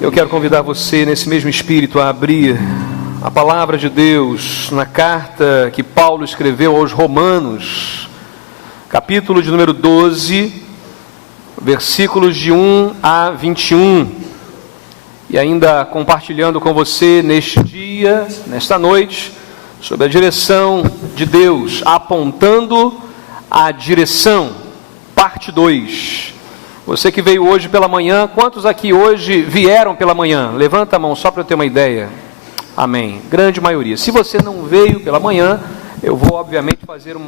Eu quero convidar você, nesse mesmo espírito, a abrir a palavra de Deus na carta que Paulo escreveu aos Romanos, capítulo de número 12, versículos de 1 a 21. E ainda compartilhando com você neste dia, nesta noite, sobre a direção de Deus, apontando a direção, parte 2. Você que veio hoje pela manhã, quantos aqui hoje vieram pela manhã? Levanta a mão só para eu ter uma ideia. Amém. Grande maioria. Se você não veio pela manhã, eu vou obviamente fazer um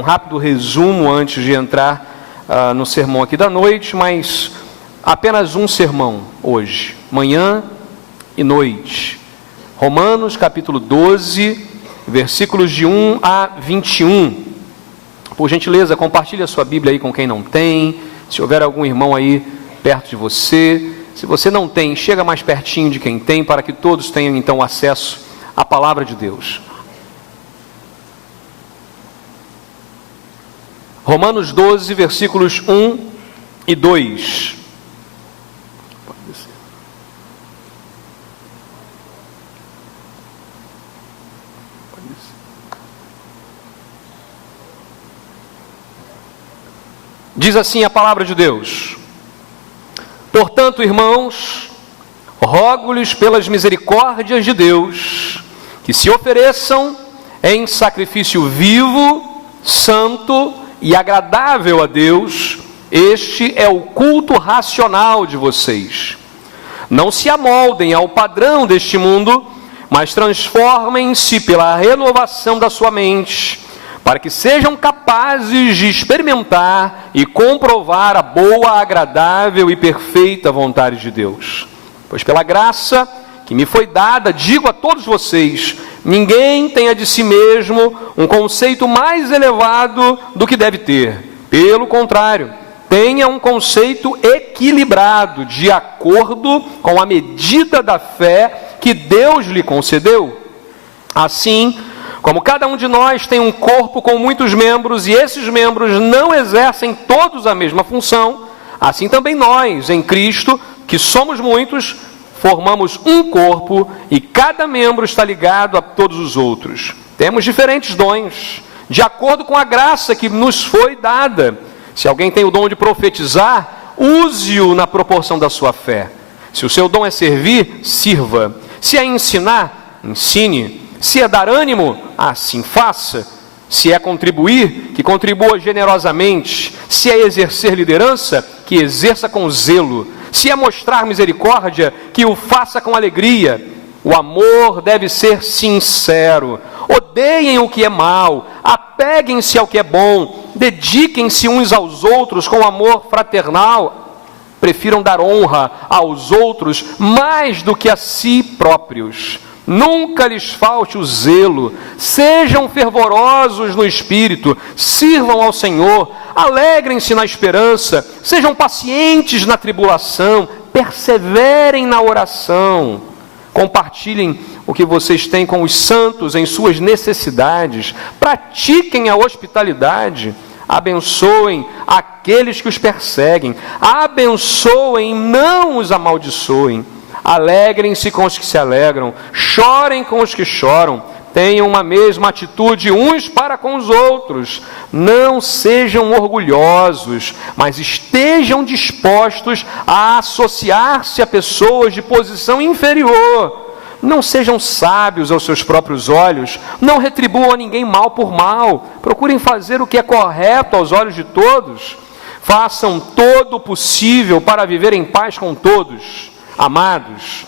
rápido resumo antes de entrar no sermão aqui da noite, mas apenas um sermão hoje, manhã e noite. Romanos capítulo 12, versículos de 1 a 21. Por gentileza, compartilhe a sua Bíblia aí com quem não tem. Se houver algum irmão aí perto de você, se você não tem, chega mais pertinho de quem tem, para que todos tenham então acesso à palavra de Deus. Romanos 12, versículos 1 e 2. Diz assim a palavra de Deus: portanto, irmãos, rogo-lhes pelas misericórdias de Deus, que se ofereçam em sacrifício vivo, santo e agradável a Deus. Este é o culto racional de vocês. Não se amoldem ao padrão deste mundo, mas transformem-se pela renovação da sua mente, para que sejam capazes de experimentar e comprovar a boa, agradável e perfeita vontade de Deus. Pois pela graça que me foi dada, digo a todos vocês, ninguém tenha de si mesmo um conceito mais elevado do que deve ter. Pelo contrário, tenha um conceito equilibrado, de acordo com a medida da fé que Deus lhe concedeu. Assim, como cada um de nós tem um corpo com muitos membros, e esses membros não exercem todos a mesma função, assim também nós, em Cristo, que somos muitos, formamos um corpo, e cada membro está ligado a todos os outros. Temos diferentes dons, de acordo com a graça que nos foi dada. Se alguém tem o dom de profetizar, use-o na proporção da sua fé. Se o seu dom é servir, sirva. Se é ensinar, ensine. Se é dar ânimo, assim faça. Se é contribuir, que contribua generosamente. Se é exercer liderança, que exerça com zelo. Se é mostrar misericórdia, que o faça com alegria. O amor deve ser sincero. Odeiem o que é mal, apeguem-se ao que é bom, dediquem-se uns aos outros com amor fraternal. Prefiram dar honra aos outros mais do que a si próprios. Nunca lhes falte o zelo, sejam fervorosos no espírito, sirvam ao Senhor, alegrem-se na esperança, sejam pacientes na tribulação, perseverem na oração, compartilhem o que vocês têm com os santos em suas necessidades, pratiquem a hospitalidade, abençoem aqueles que os perseguem, abençoem, não os amaldiçoem. Alegrem-se com os que se alegram, chorem com os que choram, tenham uma mesma atitude uns para com os outros. Não sejam orgulhosos, mas estejam dispostos a associar-se a pessoas de posição inferior. Não sejam sábios aos seus próprios olhos, não retribuam a ninguém mal por mal, procurem fazer o que é correto aos olhos de todos. Façam todo o possível para viver em paz com todos. Amados,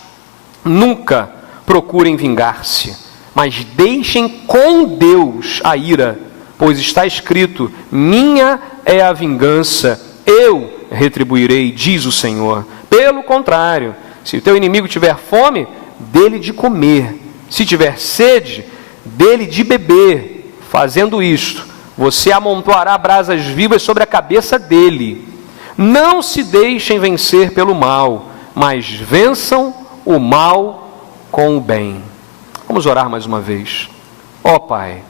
nunca procurem vingar-se, mas deixem com Deus a ira, pois está escrito: minha é a vingança, eu retribuirei, diz o Senhor. Pelo contrário, se o teu inimigo tiver fome, dê-lhe de comer, se tiver sede, dê-lhe de beber. Fazendo isto, você amontoará brasas vivas sobre a cabeça dele. Não se deixem vencer pelo mal, mas vençam o mal com o bem. Vamos orar mais uma vez. Ó Pai,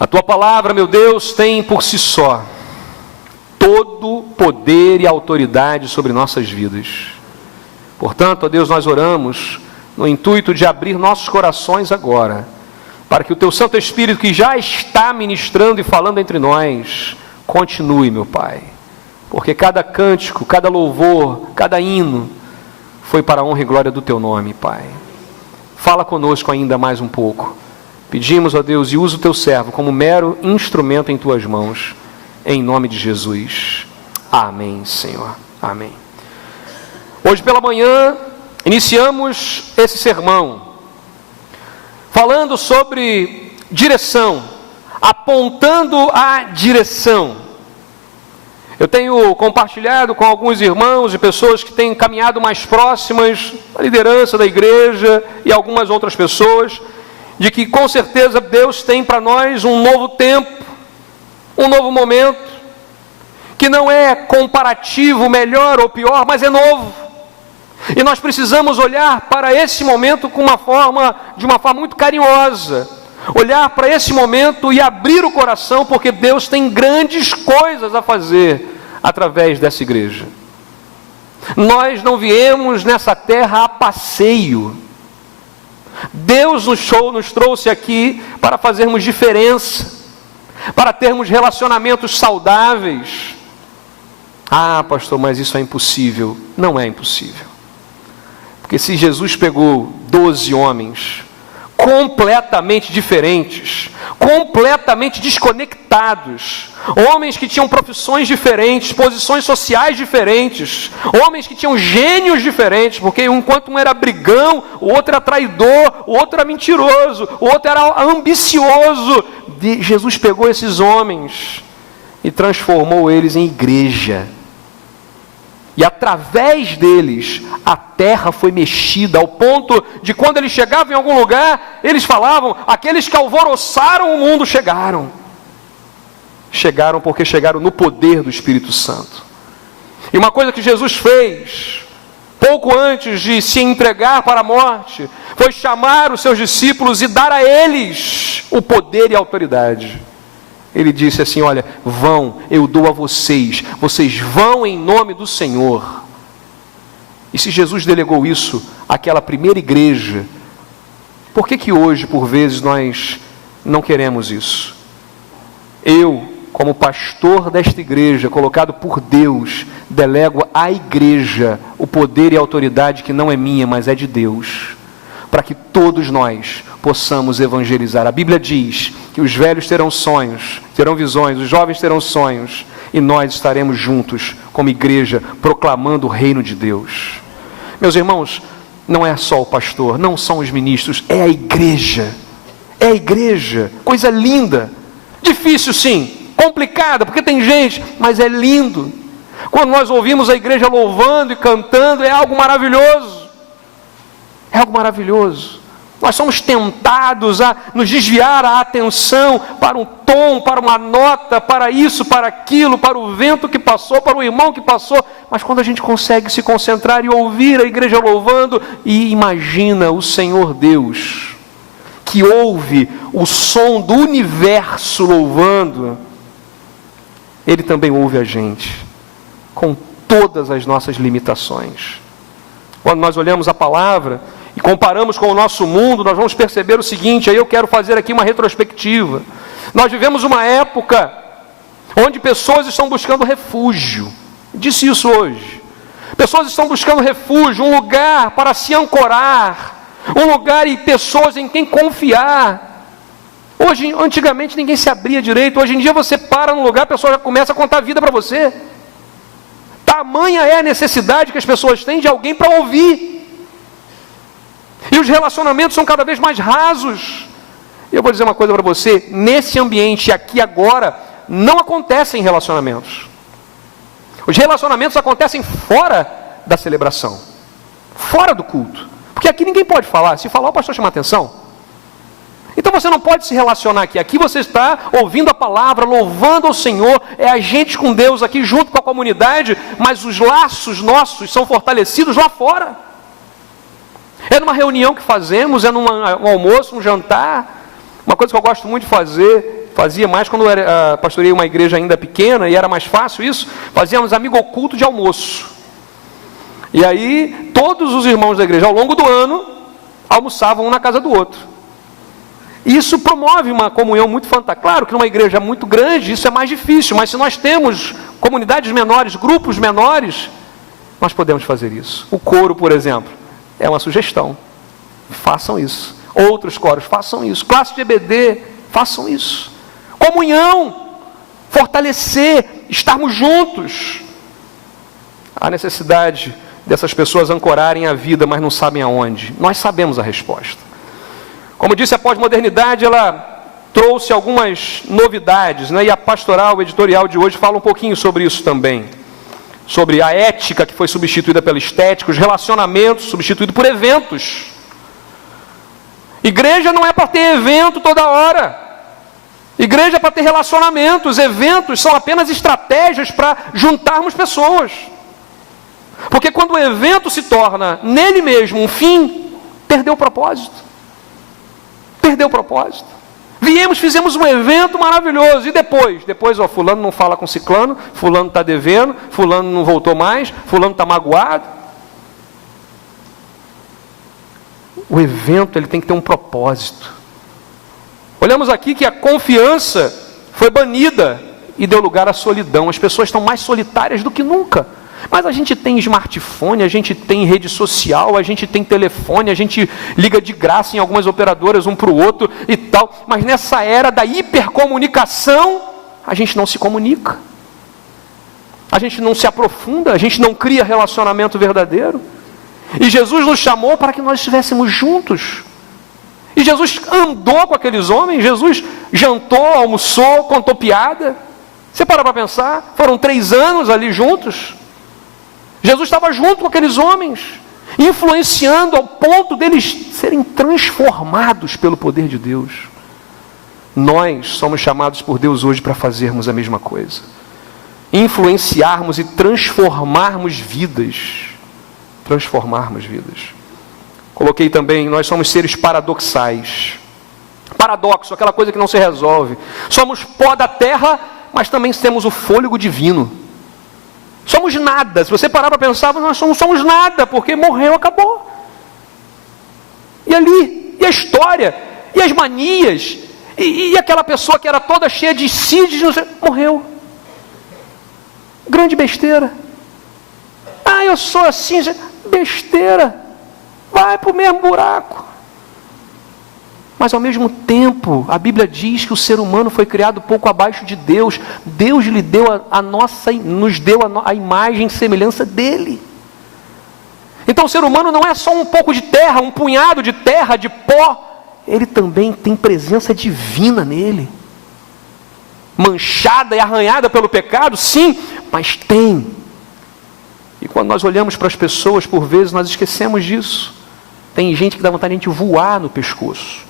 a Tua palavra, meu Deus, tem por si só todo poder e autoridade sobre nossas vidas. Portanto, ó Deus, nós oramos no intuito de abrir nossos corações agora, para que o Teu Santo Espírito, que já está ministrando e falando entre nós, continue, meu Pai. Porque cada cântico, cada louvor, cada hino, foi para a honra e glória do Teu nome, Pai. Fala conosco ainda mais um pouco. Pedimos, ó Deus, e usa o Teu servo como mero instrumento em Tuas mãos, em nome de Jesus. Amém, Senhor. Amém. Hoje pela manhã, iniciamos esse sermão, falando sobre direção, apontando a direção. Eu tenho compartilhado com alguns irmãos e pessoas que têm caminhado mais próximas da liderança da igreja e algumas outras pessoas, de que com certeza Deus tem para nós um novo tempo, um novo momento, que não é comparativo, melhor ou pior, mas é novo. E nós precisamos olhar para esse momento de uma forma muito carinhosa, olhar para esse momento e abrir o coração, porque Deus tem grandes coisas a fazer através dessa igreja. Nós não viemos nessa terra a passeio. Deus nos trouxe aqui para fazermos diferença, para termos relacionamentos saudáveis. Ah, pastor, mas isso é impossível. Não é impossível. Porque se Jesus pegou 12 homens completamente diferentes, completamente desconectados, homens que tinham profissões diferentes, posições sociais diferentes, homens que tinham gênios diferentes, porque enquanto um era brigão, o outro era traidor, o outro era mentiroso, o outro era ambicioso. Jesus pegou esses homens e transformou eles em igreja. E através deles, a terra foi mexida, ao ponto de quando eles chegavam em algum lugar, eles falavam, aqueles que alvoroçaram o mundo chegaram. Chegaram porque chegaram no poder do Espírito Santo. E uma coisa que Jesus fez, pouco antes de se entregar para a morte, foi chamar os seus discípulos e dar a eles o poder e a autoridade. Ele disse assim, olha, vão, eu dou a vocês, vocês vão em nome do Senhor. E se Jesus delegou isso àquela primeira igreja, por que hoje, por vezes, nós não queremos isso? Eu, como pastor desta igreja, colocado por Deus, delego à igreja o poder e a autoridade que não é minha, mas é de Deus, para que todos nós possamos evangelizar. A Bíblia diz que os velhos terão sonhos, terão visões, os jovens terão sonhos, e nós estaremos juntos como igreja, proclamando o reino de Deus. Meus irmãos, não é só o pastor, não são os ministros, é a igreja. É a igreja, coisa linda, difícil sim, complicada, porque tem gente, mas é lindo. Quando nós ouvimos a igreja louvando e cantando, é algo maravilhoso. É algo maravilhoso. Nós somos tentados a nos desviar a atenção para um tom, para uma nota, para isso, para aquilo, para o vento que passou, para o irmão que passou. Mas quando a gente consegue se concentrar e ouvir a igreja louvando, e imagina o Senhor Deus, que ouve o som do universo louvando, Ele também ouve a gente, com todas as nossas limitações. Quando nós olhamos a palavra e comparamos com o nosso mundo, nós vamos perceber o seguinte, aí eu quero fazer aqui uma retrospectiva. Nós vivemos uma época onde pessoas estão buscando refúgio. Disse isso hoje. Pessoas estão buscando refúgio, um lugar para se ancorar, um lugar e pessoas em quem confiar. Hoje, antigamente ninguém se abria direito, hoje em dia você para num lugar, a pessoa já começa a contar a vida para você. Tamanha é a necessidade que as pessoas têm de alguém para ouvir. E os relacionamentos são cada vez mais rasos. E eu vou dizer uma coisa para você, nesse ambiente aqui agora, não acontecem relacionamentos. Os relacionamentos acontecem fora da celebração, fora do culto. Porque aqui ninguém pode falar, se falar o pastor chama atenção. Então você não pode se relacionar aqui. Aqui você está ouvindo a palavra, louvando ao Senhor, é a gente com Deus aqui junto com a comunidade, mas os laços nossos são fortalecidos lá fora. É numa reunião que fazemos, é um almoço, um jantar. Uma coisa que eu gosto muito de fazer, fazia mais quando eu pastoreei uma igreja ainda pequena, e era mais fácil isso, fazíamos amigo oculto de almoço. E aí, todos os irmãos da igreja, ao longo do ano, almoçavam um na casa do outro. Isso promove uma comunhão muito fantástica. Claro que numa igreja muito grande, isso é mais difícil, mas se nós temos comunidades menores, grupos menores, nós podemos fazer isso. O coro, por exemplo, é uma sugestão. Façam isso. Outros coros, façam isso. Classe de EBD, façam isso. Comunhão, fortalecer, estarmos juntos. Há necessidade dessas pessoas ancorarem a vida, mas não sabem aonde. Nós sabemos a resposta. Como disse, a pós-modernidade, ela trouxe algumas novidades, né? E a pastoral, o editorial de hoje fala um pouquinho sobre isso também. Sobre a ética que foi substituída pela estética, os relacionamentos substituídos por eventos. Igreja não é para ter evento toda hora. Igreja é para ter relacionamentos. Eventos são apenas estratégias para juntarmos pessoas. Porque quando o evento se torna nele mesmo um fim, perdeu o propósito. Perdeu o propósito. Viemos, fizemos um evento maravilhoso. E depois? Depois, fulano não fala com ciclano, fulano está devendo, fulano não voltou mais, fulano está magoado. O evento, ele tem que ter um propósito. Olhamos aqui que a confiança foi banida e deu lugar à solidão. As pessoas estão mais solitárias do que nunca. Mas a gente tem smartphone, a gente tem rede social, a gente tem telefone, a gente liga de graça em algumas operadoras um para o outro e tal. Mas nessa era da hipercomunicação, a gente não se comunica. A gente não se aprofunda, a gente não cria relacionamento verdadeiro. E Jesus nos chamou para que nós estivéssemos juntos. E Jesus andou com aqueles homens, Jesus jantou, almoçou, contou piada. Você para pensar, foram 3 anos ali juntos. Jesus estava junto com aqueles homens, influenciando ao ponto deles serem transformados pelo poder de Deus. Nós somos chamados por Deus hoje para fazermos a mesma coisa. Influenciarmos e transformarmos vidas. Transformarmos vidas. Coloquei também, nós somos seres paradoxais. Paradoxo, aquela coisa que não se resolve. Somos pó da terra, mas também temos o fôlego divino. Somos nada. Se você parar para pensar, nós não somos nada, porque morreu, acabou. E ali, e a história, e as manias, e aquela pessoa que era toda cheia de si, morreu. Grande besteira. Ah, eu sou assim, besteira. Vai para o mesmo buraco. Mas ao mesmo tempo, a Bíblia diz que o ser humano foi criado pouco abaixo de Deus. Deus lhe deu nos deu a imagem e semelhança dele. Então o ser humano não é só um pouco de terra, um punhado de terra, de pó. Ele também tem presença divina nele. Manchada e arranhada pelo pecado, sim, mas tem. E quando nós olhamos para as pessoas, por vezes, nós esquecemos disso. Tem gente que dá vontade de a gente voar no pescoço.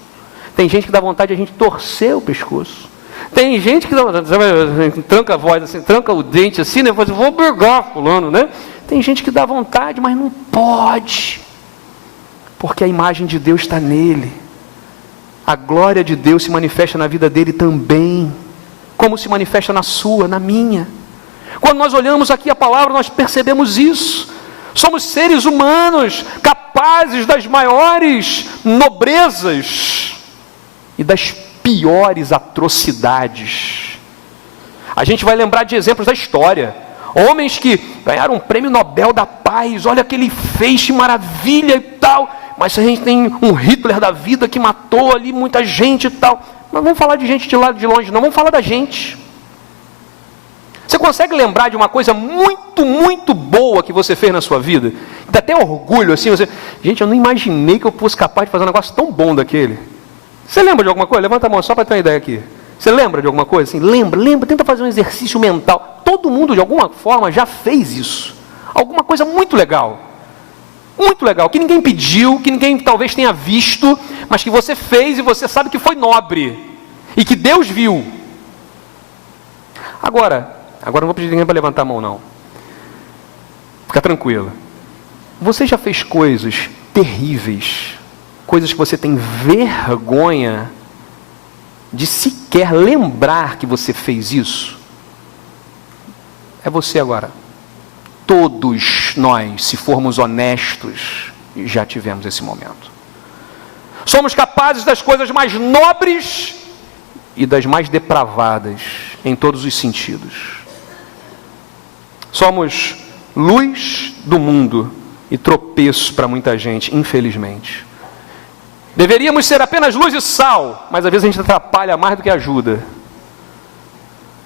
Tem gente que dá vontade de a gente torcer o pescoço. Tem gente que dá vontade, tranca a voz assim, tranca o dente assim, né? Vou pegar fulano, né? Tem gente que dá vontade, mas não pode. Porque a imagem de Deus está nele. A glória de Deus se manifesta na vida dele também. Como se manifesta na sua, na minha. Quando nós olhamos aqui a palavra, nós percebemos isso. Somos seres humanos, capazes das maiores nobrezas e das piores atrocidades. A gente vai lembrar de exemplos da história. Homens que ganharam um prêmio Nobel da Paz, olha que ele fez, que maravilha e tal. Mas a gente tem um Hitler da vida que matou ali muita gente e tal. Não vamos falar de gente de lá de longe, não, vamos falar da gente. Você consegue lembrar de uma coisa muito, muito boa que você fez na sua vida? Dá até orgulho assim, gente, eu não imaginei que eu fosse capaz de fazer um negócio tão bom daquele. Você lembra de alguma coisa? Levanta a mão só para ter uma ideia aqui. Você lembra de alguma coisa? Assim, lembra, tenta fazer um exercício mental. Todo mundo, de alguma forma, já fez isso. Alguma coisa muito legal, que ninguém pediu, que ninguém talvez tenha visto, mas que você fez e você sabe que foi nobre, e que Deus viu. Agora não vou pedir ninguém para levantar a mão, não. Fica tranquilo. Você já fez coisas terríveis, coisas que você tem vergonha de sequer lembrar que você fez isso? É você agora. Todos nós, se formos honestos, já tivemos esse momento. Somos capazes das coisas mais nobres e das mais depravadas, em todos os sentidos. Somos luz do mundo e tropeço para muita gente, infelizmente. Deveríamos ser apenas luz e sal, mas às vezes a gente atrapalha mais do que ajuda.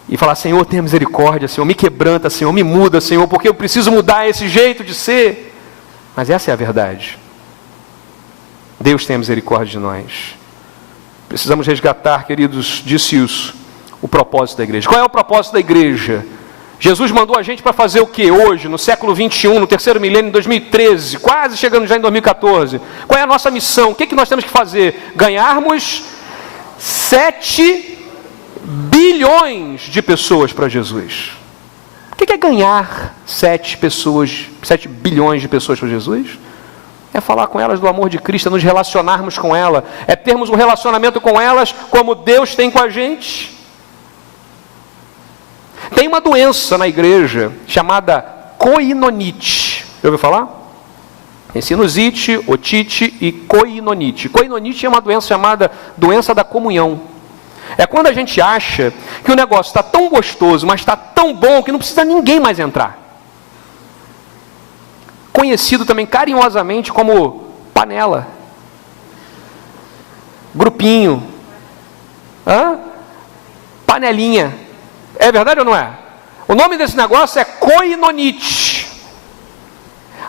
E falar: Senhor, tenha misericórdia, Senhor, me quebranta, Senhor, me muda, Senhor, porque eu preciso mudar esse jeito de ser. Mas essa é a verdade. Deus tenha misericórdia de nós. Precisamos resgatar, queridos, disse isso, o propósito da igreja. Qual é o propósito da igreja? Jesus mandou a gente para fazer o que hoje, no século 21, no terceiro milênio, em 2013, quase chegando já em 2014. Qual é a nossa missão? O que nós temos que fazer? Ganharmos 7 bilhões de pessoas para Jesus. O que é ganhar 7 bilhões de pessoas para Jesus? É falar com elas do amor de Cristo, é nos relacionarmos com elas, é termos um relacionamento com elas como Deus tem com a gente. Tem uma doença na igreja chamada coinonite. Já ouviu falar? Tem sinusite, otite e coinonite. Coinonite é uma doença chamada doença da comunhão. É quando a gente acha que o negócio está tão gostoso, mas está tão bom que não precisa ninguém mais entrar. Conhecido também carinhosamente como panela, grupinho, panelinha. É verdade ou não é? O nome desse negócio é coinonite.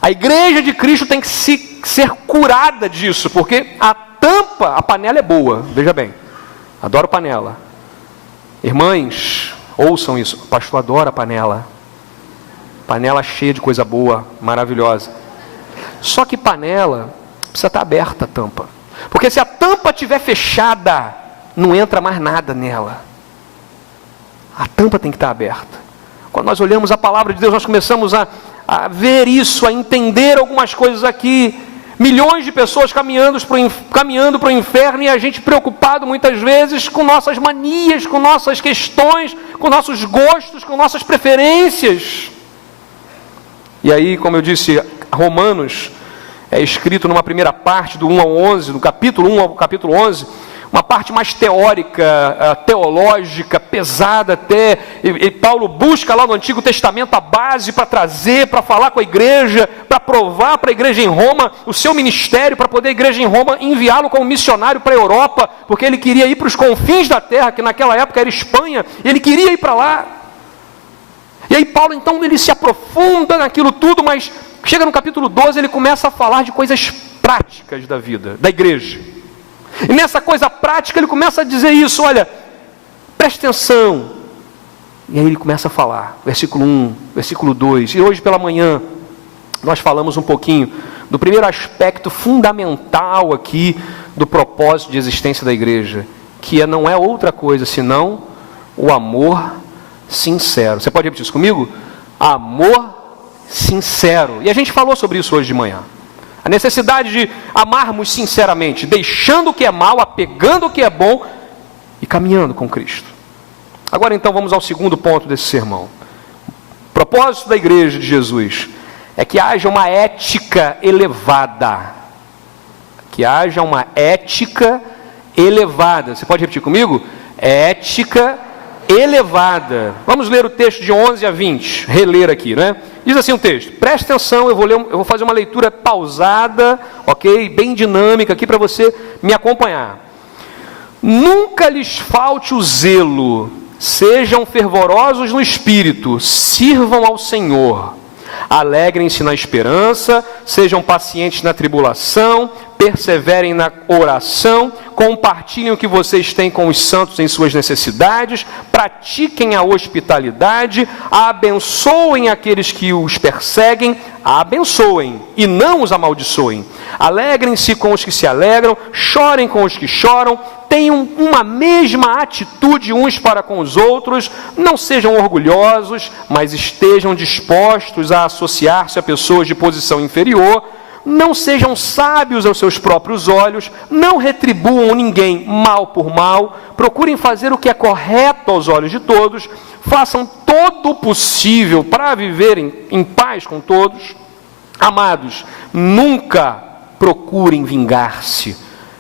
A igreja de Cristo tem que ser curada disso, porque a tampa, a panela é boa, veja bem, adoro panela. Irmãs, ouçam isso, o pastor adora panela. Panela cheia de coisa boa, maravilhosa. Só que panela precisa estar aberta a tampa. Porque se a tampa estiver fechada, não entra mais nada nela. A tampa tem que estar aberta. Quando nós olhamos a palavra de Deus, nós começamos a ver isso, a entender algumas coisas aqui. Milhões de pessoas caminhando para o inferno e a gente preocupado muitas vezes com nossas manias, com nossas questões, com nossos gostos, com nossas preferências. E aí, como eu disse, Romanos é escrito numa primeira parte, do 1 ao 11, do capítulo 1 ao capítulo 11, uma parte mais teórica, teológica, pesada até, e Paulo busca lá no Antigo Testamento a base para trazer, para falar com a igreja, para provar para a igreja em Roma o seu ministério, para poder a igreja em Roma enviá-lo como missionário para a Europa, porque ele queria ir para os confins da terra, que naquela época era Espanha, e ele queria ir para lá. E aí Paulo então ele se aprofunda naquilo tudo, mas chega no capítulo 12, ele começa a falar de coisas práticas da vida, da igreja. E nessa coisa prática ele começa a dizer isso: olha, preste atenção. E aí ele começa a falar, versículo 1, versículo 2. E hoje pela manhã nós falamos um pouquinho do primeiro aspecto fundamental aqui do propósito de existência da igreja, que não é outra coisa senão o amor sincero. Você pode repetir isso comigo? Amor sincero. E a gente falou sobre isso hoje de manhã. A necessidade de amarmos sinceramente, deixando o que é mal, apegando o que é bom e caminhando com Cristo. Agora então vamos ao segundo ponto desse sermão. O propósito da igreja de Jesus é que haja uma ética elevada. Que haja uma ética elevada. Você pode repetir comigo? Ética elevada. Vamos ler o texto de 11 a 20, reler aqui, né? Diz assim o texto, preste atenção, eu vou fazer uma leitura pausada, ok? Bem dinâmica aqui para você me acompanhar. Nunca lhes falte o zelo, sejam fervorosos no espírito, sirvam ao Senhor, alegrem-se na esperança, sejam pacientes na tribulação, perseverem na oração, compartilhem o que vocês têm com os santos em suas necessidades, pratiquem a hospitalidade, abençoem aqueles que os perseguem, abençoem e não os amaldiçoem. Alegrem-se com os que se alegram, chorem com os que choram, tenham uma mesma atitude uns para com os outros, não sejam orgulhosos, mas estejam dispostos a associar-se a pessoas de posição inferior. não sejam sábios aos seus próprios olhos, não retribuam ninguém mal por mal, procurem fazer o que é correto aos olhos de todos, façam todo o possível para viverem em paz com todos. Amados, nunca procurem vingar-se,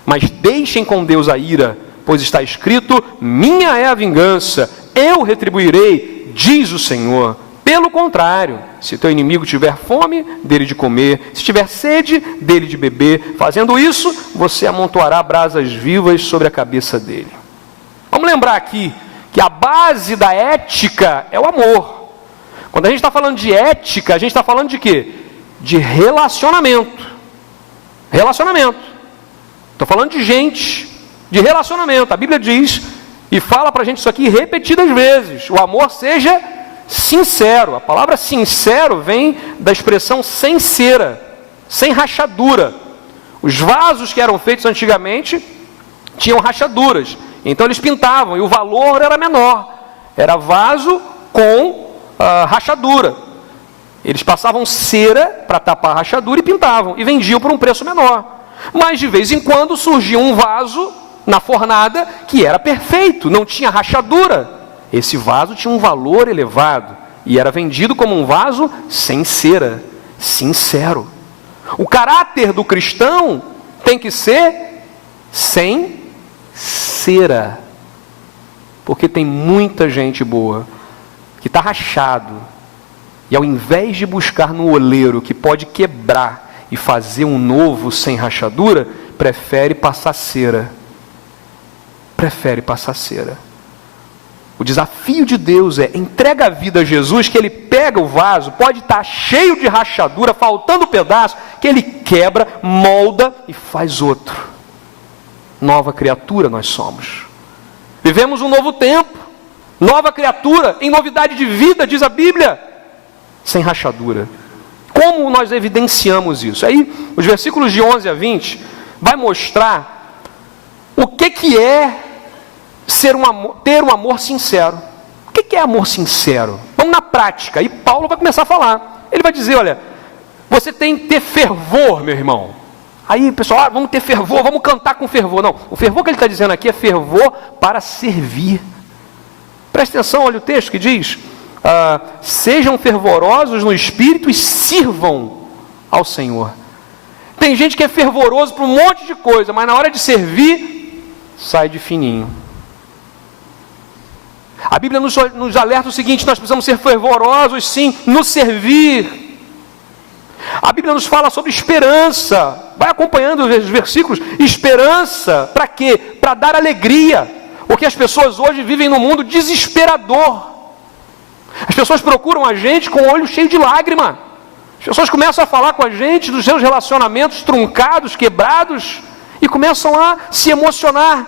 mas deixem com Deus a ira, pois está escrito: minha é a vingança, eu retribuirei, diz o Senhor. Pelo contrário, se teu inimigo tiver fome, dele de comer, se tiver sede, dele de beber. Fazendo isso, você amontoará brasas vivas sobre a cabeça dele. Vamos lembrar aqui que a base da ética é o amor. Quando a gente está falando de ética, a gente está falando de quê? De relacionamento. Relacionamento. Estou falando de gente, de relacionamento. A Bíblia diz e fala para a gente isso aqui repetidas vezes: o amor seja sincero. A palavra sincero vem da expressão sem cera, sem rachadura. Os vasos que eram feitos antigamente tinham rachaduras, então eles pintavam e o valor era menor. Era vaso com rachadura. Eles passavam cera para tapar a rachadura e pintavam, e vendiam por um preço menor. Mas de vez em quando surgia um vaso na fornada que era perfeito, não tinha rachadura. Esse vaso tinha um valor elevado e era vendido como um vaso sem cera, sincero. O caráter do cristão tem que ser sem cera, porque tem muita gente boa que está rachado, e ao invés de buscar no oleiro que pode quebrar e fazer um novo sem rachadura, prefere passar cera. Prefere passar cera. O desafio de Deus é: entrega a vida a Jesus, que Ele pega o vaso, pode estar cheio de rachadura, faltando pedaço, que Ele quebra, molda e faz outro. Nova criatura nós somos. Vivemos um novo tempo, nova criatura, em novidade de vida, diz a Bíblia, sem rachadura. Como nós evidenciamos isso? Aí, os versículos de 11 a 20, vai mostrar o que é ter um amor sincero. O que é amor sincero? Vamos na prática. E Paulo vai começar a falar. Ele vai dizer: olha, você tem que ter fervor, meu irmão. Aí o pessoal, vamos ter fervor, vamos cantar com fervor. Não, o fervor que ele está dizendo aqui é fervor para servir. Presta atenção, olha o texto que diz: sejam fervorosos no espírito e sirvam ao Senhor. Tem gente que é fervoroso para um monte de coisa, mas na hora de servir, sai de fininho. A Bíblia nos alerta o seguinte: nós precisamos ser fervorosos, sim, no servir. A Bíblia nos fala sobre esperança. Vai acompanhando os versículos. Esperança, para quê? Para dar alegria. Porque as pessoas hoje vivem num mundo desesperador. As pessoas procuram a gente com o olho cheio de lágrima. As pessoas começam a falar com a gente dos seus relacionamentos truncados, quebrados, e começam a se emocionar.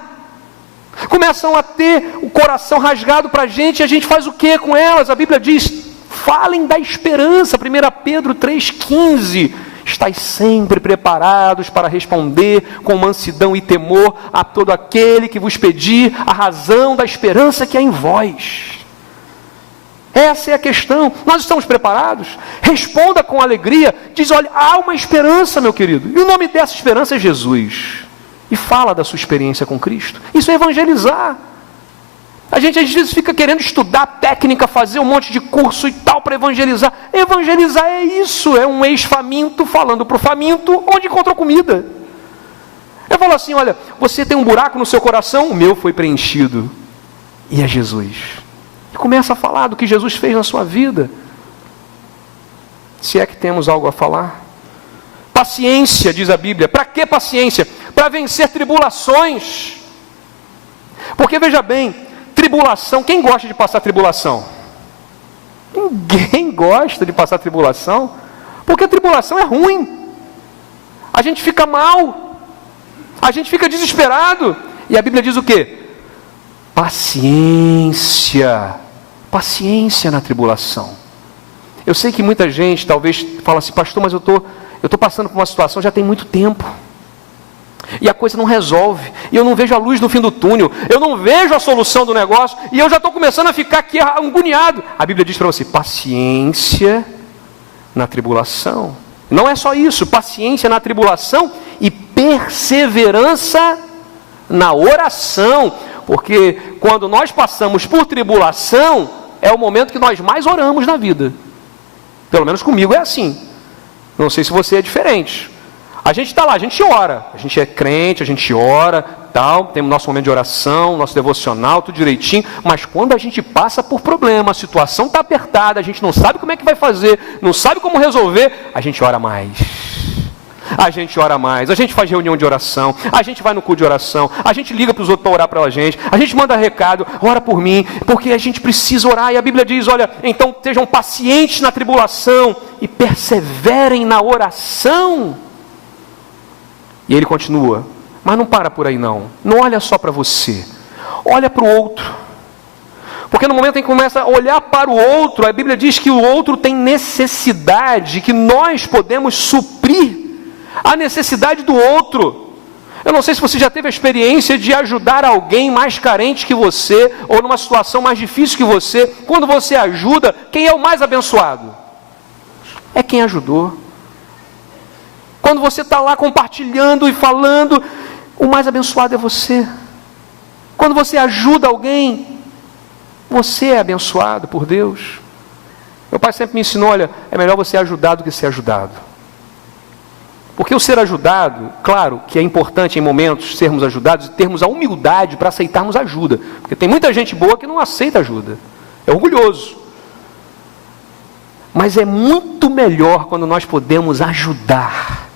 Começam a ter o coração rasgado para a gente faz o que com elas? A Bíblia diz: falem da esperança. 1 Pedro 3,15. Estais sempre preparados para responder com mansidão e temor a todo aquele que vos pedir a razão da esperança que há em vós. Essa é a questão. Nós estamos preparados? Responda com alegria. Diz: olha, há uma esperança, meu querido. E o nome dessa esperança é Jesus. E fala da sua experiência com Cristo. Isso é evangelizar. A gente às vezes fica querendo estudar técnica, fazer um monte de curso e tal para evangelizar. Evangelizar é isso, é um ex-faminto falando para o faminto onde encontrou comida. Eu falo assim: olha, você tem um buraco no seu coração, o meu foi preenchido. E é Jesus. E começa a falar do que Jesus fez na sua vida. Se é que temos algo a falar. Paciência, diz a Bíblia. Para que paciência? Para vencer tribulações. Porque veja bem, tribulação, quem gosta de passar tribulação? Ninguém gosta de passar tribulação, porque a tribulação é ruim. A gente fica mal, a gente fica desesperado. E a Bíblia diz o quê? Paciência. Paciência na tribulação. Eu sei que muita gente talvez fala assim: pastor, mas eu estou passando por uma situação já tem muito tempo. E a coisa não resolve. E eu não vejo a luz no fim do túnel. Eu não vejo a solução do negócio. E eu já estou começando a ficar aqui agoniado. A Bíblia diz para você: paciência na tribulação. Não é só isso, paciência na tribulação e perseverança na oração, porque quando nós passamos por tribulação, é o momento que nós mais oramos na vida. Pelo menos comigo é assim. Não sei se você é diferente. A gente está lá, a gente ora, a gente é crente, a gente ora, tal, temos nosso momento de oração, nosso devocional, tudo direitinho, mas quando a gente passa por problema, a situação está apertada, a gente não sabe como é que vai fazer, não sabe como resolver, a gente ora mais. A gente ora mais, a gente faz reunião de oração, a gente vai no culto de oração, a gente liga para os outros para orar pela gente, a gente manda recado, ora por mim, porque a gente precisa orar, e a Bíblia diz, olha, então sejam pacientes na tribulação e perseverem na oração. E ele continua, mas não para por aí não olha só para você, olha para o outro, porque no momento em que começa a olhar para o outro, a Bíblia diz que o outro tem necessidade, que nós podemos suprir a necessidade do outro. Eu não sei se você já teve a experiência de ajudar alguém mais carente que você, ou numa situação mais difícil que você. Quando você ajuda, quem é o mais abençoado? É quem ajudou. Quando você está lá compartilhando e falando, o mais abençoado é você. Quando você ajuda alguém, você é abençoado por Deus. Meu pai sempre me ensinou, olha, é melhor você ajudar do que ser ajudado. Porque o ser ajudado, claro que é importante em momentos sermos ajudados e termos a humildade para aceitarmos ajuda. Porque tem muita gente boa que não aceita ajuda. É orgulhoso. Mas é muito melhor quando nós podemos ajudar,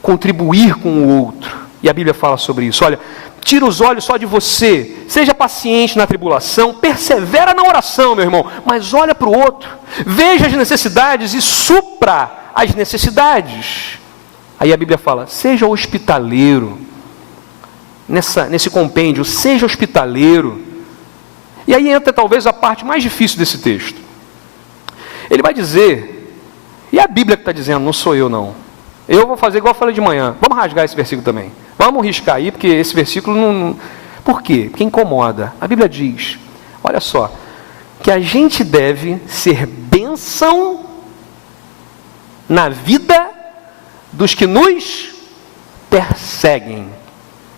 contribuir com o outro. E a Bíblia fala sobre isso. Olha, tira os olhos só de você. Seja paciente na tribulação. Persevera na oração, meu irmão. Mas olha para o outro. Veja as necessidades e supra as necessidades. Aí a Bíblia fala, seja hospitaleiro. Nesse compêndio, seja hospitaleiro. E aí entra talvez a parte mais difícil desse texto. Ele vai dizer, e a Bíblia que está dizendo, não sou eu não. Eu vou fazer igual eu falei de manhã. Vamos rasgar esse versículo também. Vamos riscar aí, porque esse versículo não... Por quê? Porque incomoda. A Bíblia diz, olha só, que a gente deve ser bênção na vida dos que nos perseguem.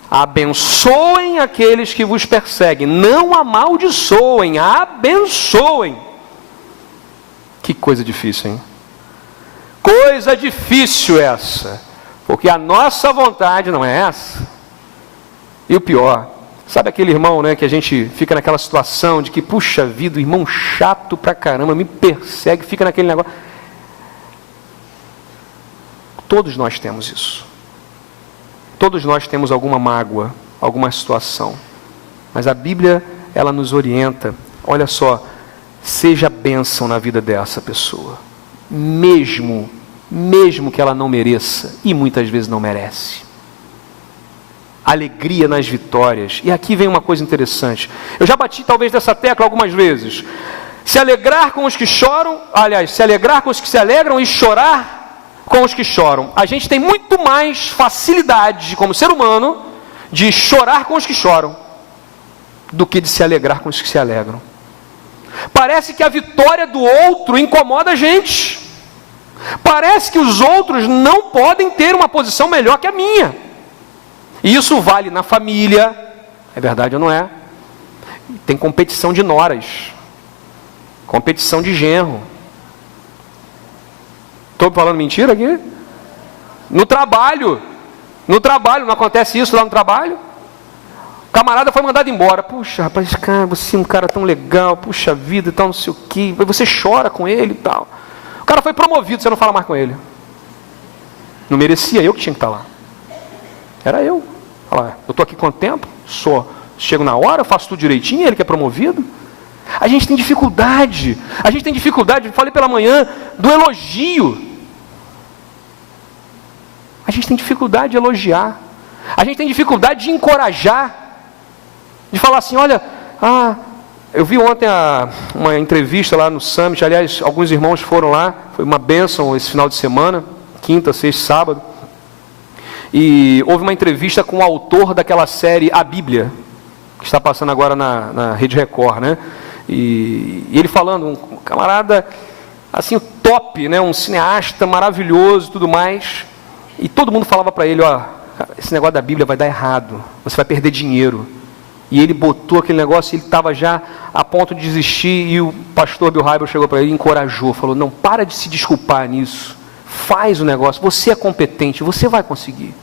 Abençoem aqueles que vos perseguem. Não amaldiçoem, abençoem. Que coisa difícil, hein? Coisa difícil essa. Porque a nossa vontade não é essa. E o pior, sabe aquele irmão, né, que a gente fica naquela situação de que, puxa vida, o irmão chato pra caramba, me persegue, fica naquele negócio. Todos nós temos isso. Todos nós temos alguma mágoa, alguma situação. Mas a Bíblia, ela nos orienta. Olha só, seja bênção na vida dessa pessoa. Mesmo que ela não mereça, e muitas vezes não merece. Alegria nas vitórias. E aqui vem uma coisa interessante. Eu já bati talvez dessa tecla algumas vezes. Se alegrar com os que choram, aliás, se alegrar com os que se alegram e chorar com os que choram. A gente tem muito mais facilidade, como ser humano, de chorar com os que choram, do que de se alegrar com os que se alegram. Parece que a vitória do outro incomoda a gente. Parece que os outros não podem ter uma posição melhor que a minha. E isso vale na família, é verdade ou não é? Tem competição de noras, competição de genro. Estou falando mentira aqui? No trabalho, não acontece isso lá no trabalho? O camarada foi mandado embora. Puxa, rapaz, cara, você é um cara tão legal, puxa vida e tal, não sei o quê. Você chora com ele e tal. O cara foi promovido, você não fala mais com ele. Não merecia, eu que tinha que estar lá. Era eu. Olha lá, eu estou aqui quanto tempo? Chego na hora, faço tudo direitinho, ele que é promovido. A gente tem dificuldade. Falei pela manhã, do elogio. A gente tem dificuldade de elogiar. A gente tem dificuldade de encorajar. De falar assim, olha, eu vi ontem uma entrevista lá no Summit, aliás, alguns irmãos foram lá, foi uma bênção esse final de semana, quinta, sexta, sábado, e houve uma entrevista com o autor daquela série A Bíblia, que está passando agora na Rede Record, né? E ele falando, um camarada assim, o top, né? Um cineasta maravilhoso e tudo mais. E todo mundo falava para ele, ó, esse negócio da Bíblia vai dar errado, você vai perder dinheiro. E ele botou aquele negócio, ele estava já a ponto de desistir, e o pastor Bill Hybels chegou para ele e encorajou, falou, não, para de se desculpar nisso, faz o negócio, você é competente, você vai conseguir.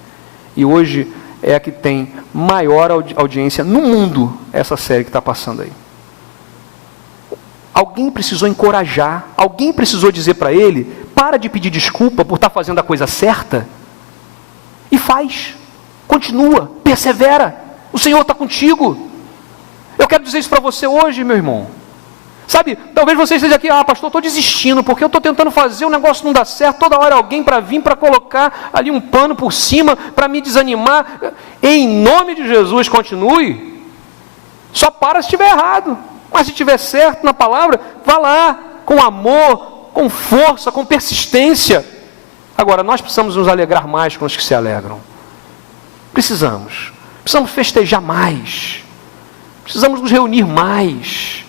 E hoje é a que tem maior audiência no mundo, essa série que está passando aí. Alguém precisou encorajar, alguém precisou dizer para ele, para de pedir desculpa por estar fazendo a coisa certa, e faz, continua, persevera, o Senhor está contigo. Eu quero dizer isso para você hoje, meu irmão. Sabe, talvez você esteja aqui, pastor, estou desistindo, porque eu estou tentando fazer, o negócio não dá certo, toda hora alguém para vir, para colocar ali um pano por cima, para me desanimar. Em nome de Jesus, continue. Só para se estiver errado. Mas se estiver certo na palavra, vá lá, com amor, com força, com persistência. Agora, nós precisamos nos alegrar mais com os que se alegram. Precisamos festejar mais. Precisamos nos reunir mais.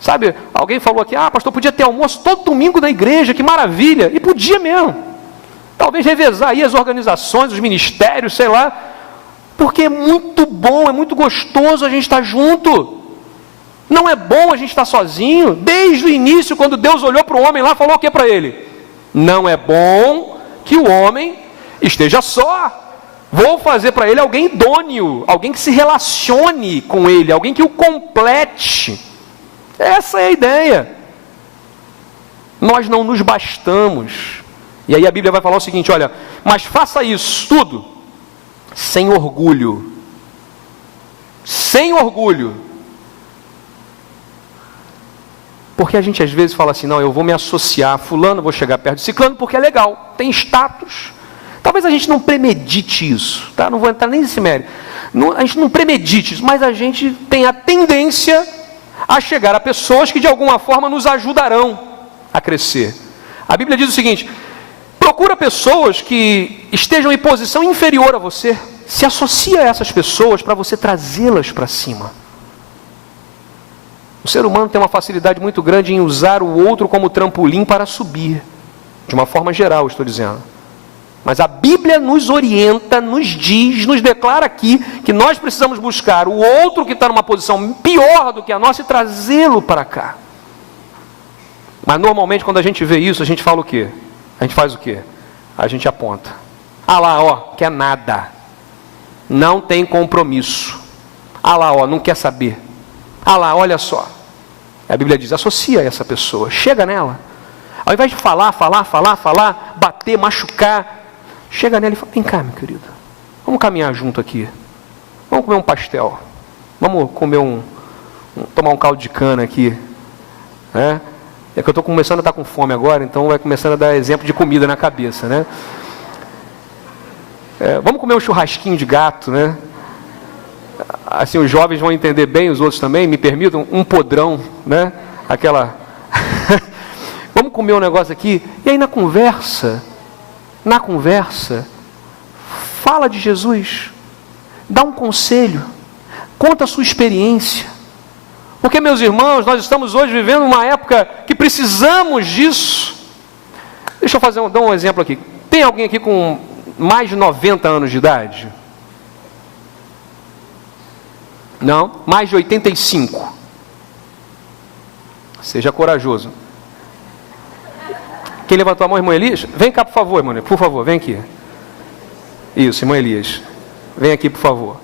Sabe, alguém falou aqui, pastor, podia ter almoço todo domingo na igreja, que maravilha. E podia mesmo. Talvez revezar aí as organizações, os ministérios, sei lá. Porque é muito bom, é muito gostoso a gente estar junto. Não é bom a gente estar sozinho. Desde o início, quando Deus olhou para o homem lá, falou o que para ele? Não é bom que o homem esteja só. Vou fazer para ele alguém idôneo, alguém que se relacione com ele, alguém que o complete. Essa é a ideia. Nós não nos bastamos. E aí a Bíblia vai falar o seguinte, olha, mas faça isso tudo sem orgulho. Sem orgulho. Porque a gente às vezes fala assim, não, eu vou me associar a fulano, vou chegar perto de ciclano porque é legal, tem status. Talvez a gente não premedite isso, tá? Não vou entrar nem nesse mérito. A gente não premedite isso, mas a gente tem a tendência a chegar a pessoas que de alguma forma nos ajudarão a crescer. A Bíblia diz o seguinte, procura pessoas que estejam em posição inferior a você, se associa a essas pessoas para você trazê-las para cima. O ser humano tem uma facilidade muito grande em usar o outro como trampolim para subir. De uma forma geral, estou dizendo. Mas a Bíblia nos orienta, nos diz, nos declara aqui que nós precisamos buscar o outro que está numa posição pior do que a nossa e trazê-lo para cá. Mas normalmente quando a gente vê isso, a gente fala o quê? A gente faz o quê? A gente aponta. Lá, quer nada. Não tem compromisso. Lá, não quer saber. Lá, olha só. A Bíblia diz, associa essa pessoa, chega nela. Ao invés de falar, bater, machucar, chega nela e fala, vem cá, meu querido, vamos caminhar junto aqui. Vamos comer um pastel. Vamos comer tomar um caldo de cana aqui. É que eu estou começando a estar com fome agora, então vai começando a dar exemplo de comida na cabeça, né? Vamos comer um churrasquinho de gato, né? Assim, os jovens vão entender bem, os outros também, me permitam, um podrão, né? Aquela... Vamos comer um negócio aqui, e aí na conversa, fala de Jesus, dá um conselho, conta a sua experiência. Porque, meus irmãos, nós estamos hoje vivendo uma época que precisamos disso. Deixa eu dar um exemplo aqui. Tem alguém aqui com mais de 90 anos de idade? Não? Mais de 85. Seja corajoso. Quem levantou a mão, irmão Elias? Vem cá, por favor, irmão. Por favor, vem aqui. Isso, irmão Elias. Vem aqui, por favor.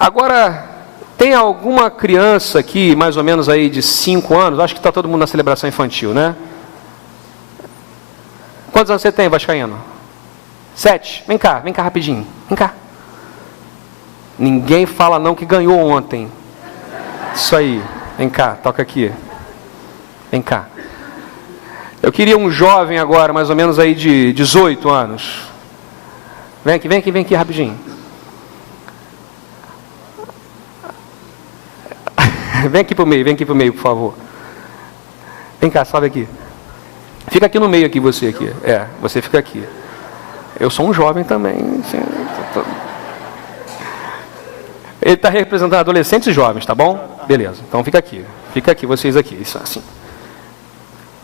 Agora, tem alguma criança aqui, mais ou menos aí de 5 anos? Acho que está todo mundo na celebração infantil, né? Quantos anos você tem, vascaíno? 7. Vem cá rapidinho. Vem cá. Ninguém fala não que ganhou ontem. Isso aí. Vem cá, toca aqui. Vem cá. Eu queria um jovem agora, mais ou menos aí de 18 anos. Vem aqui rapidinho. Vem aqui pro meio, por favor. Vem cá, sobe aqui. Fica aqui no meio aqui, você aqui. Você fica aqui. Eu sou um jovem também. Assim, Ele está representando adolescentes e jovens, tá bom? Beleza, então fica aqui. Fica aqui, vocês aqui. Isso assim.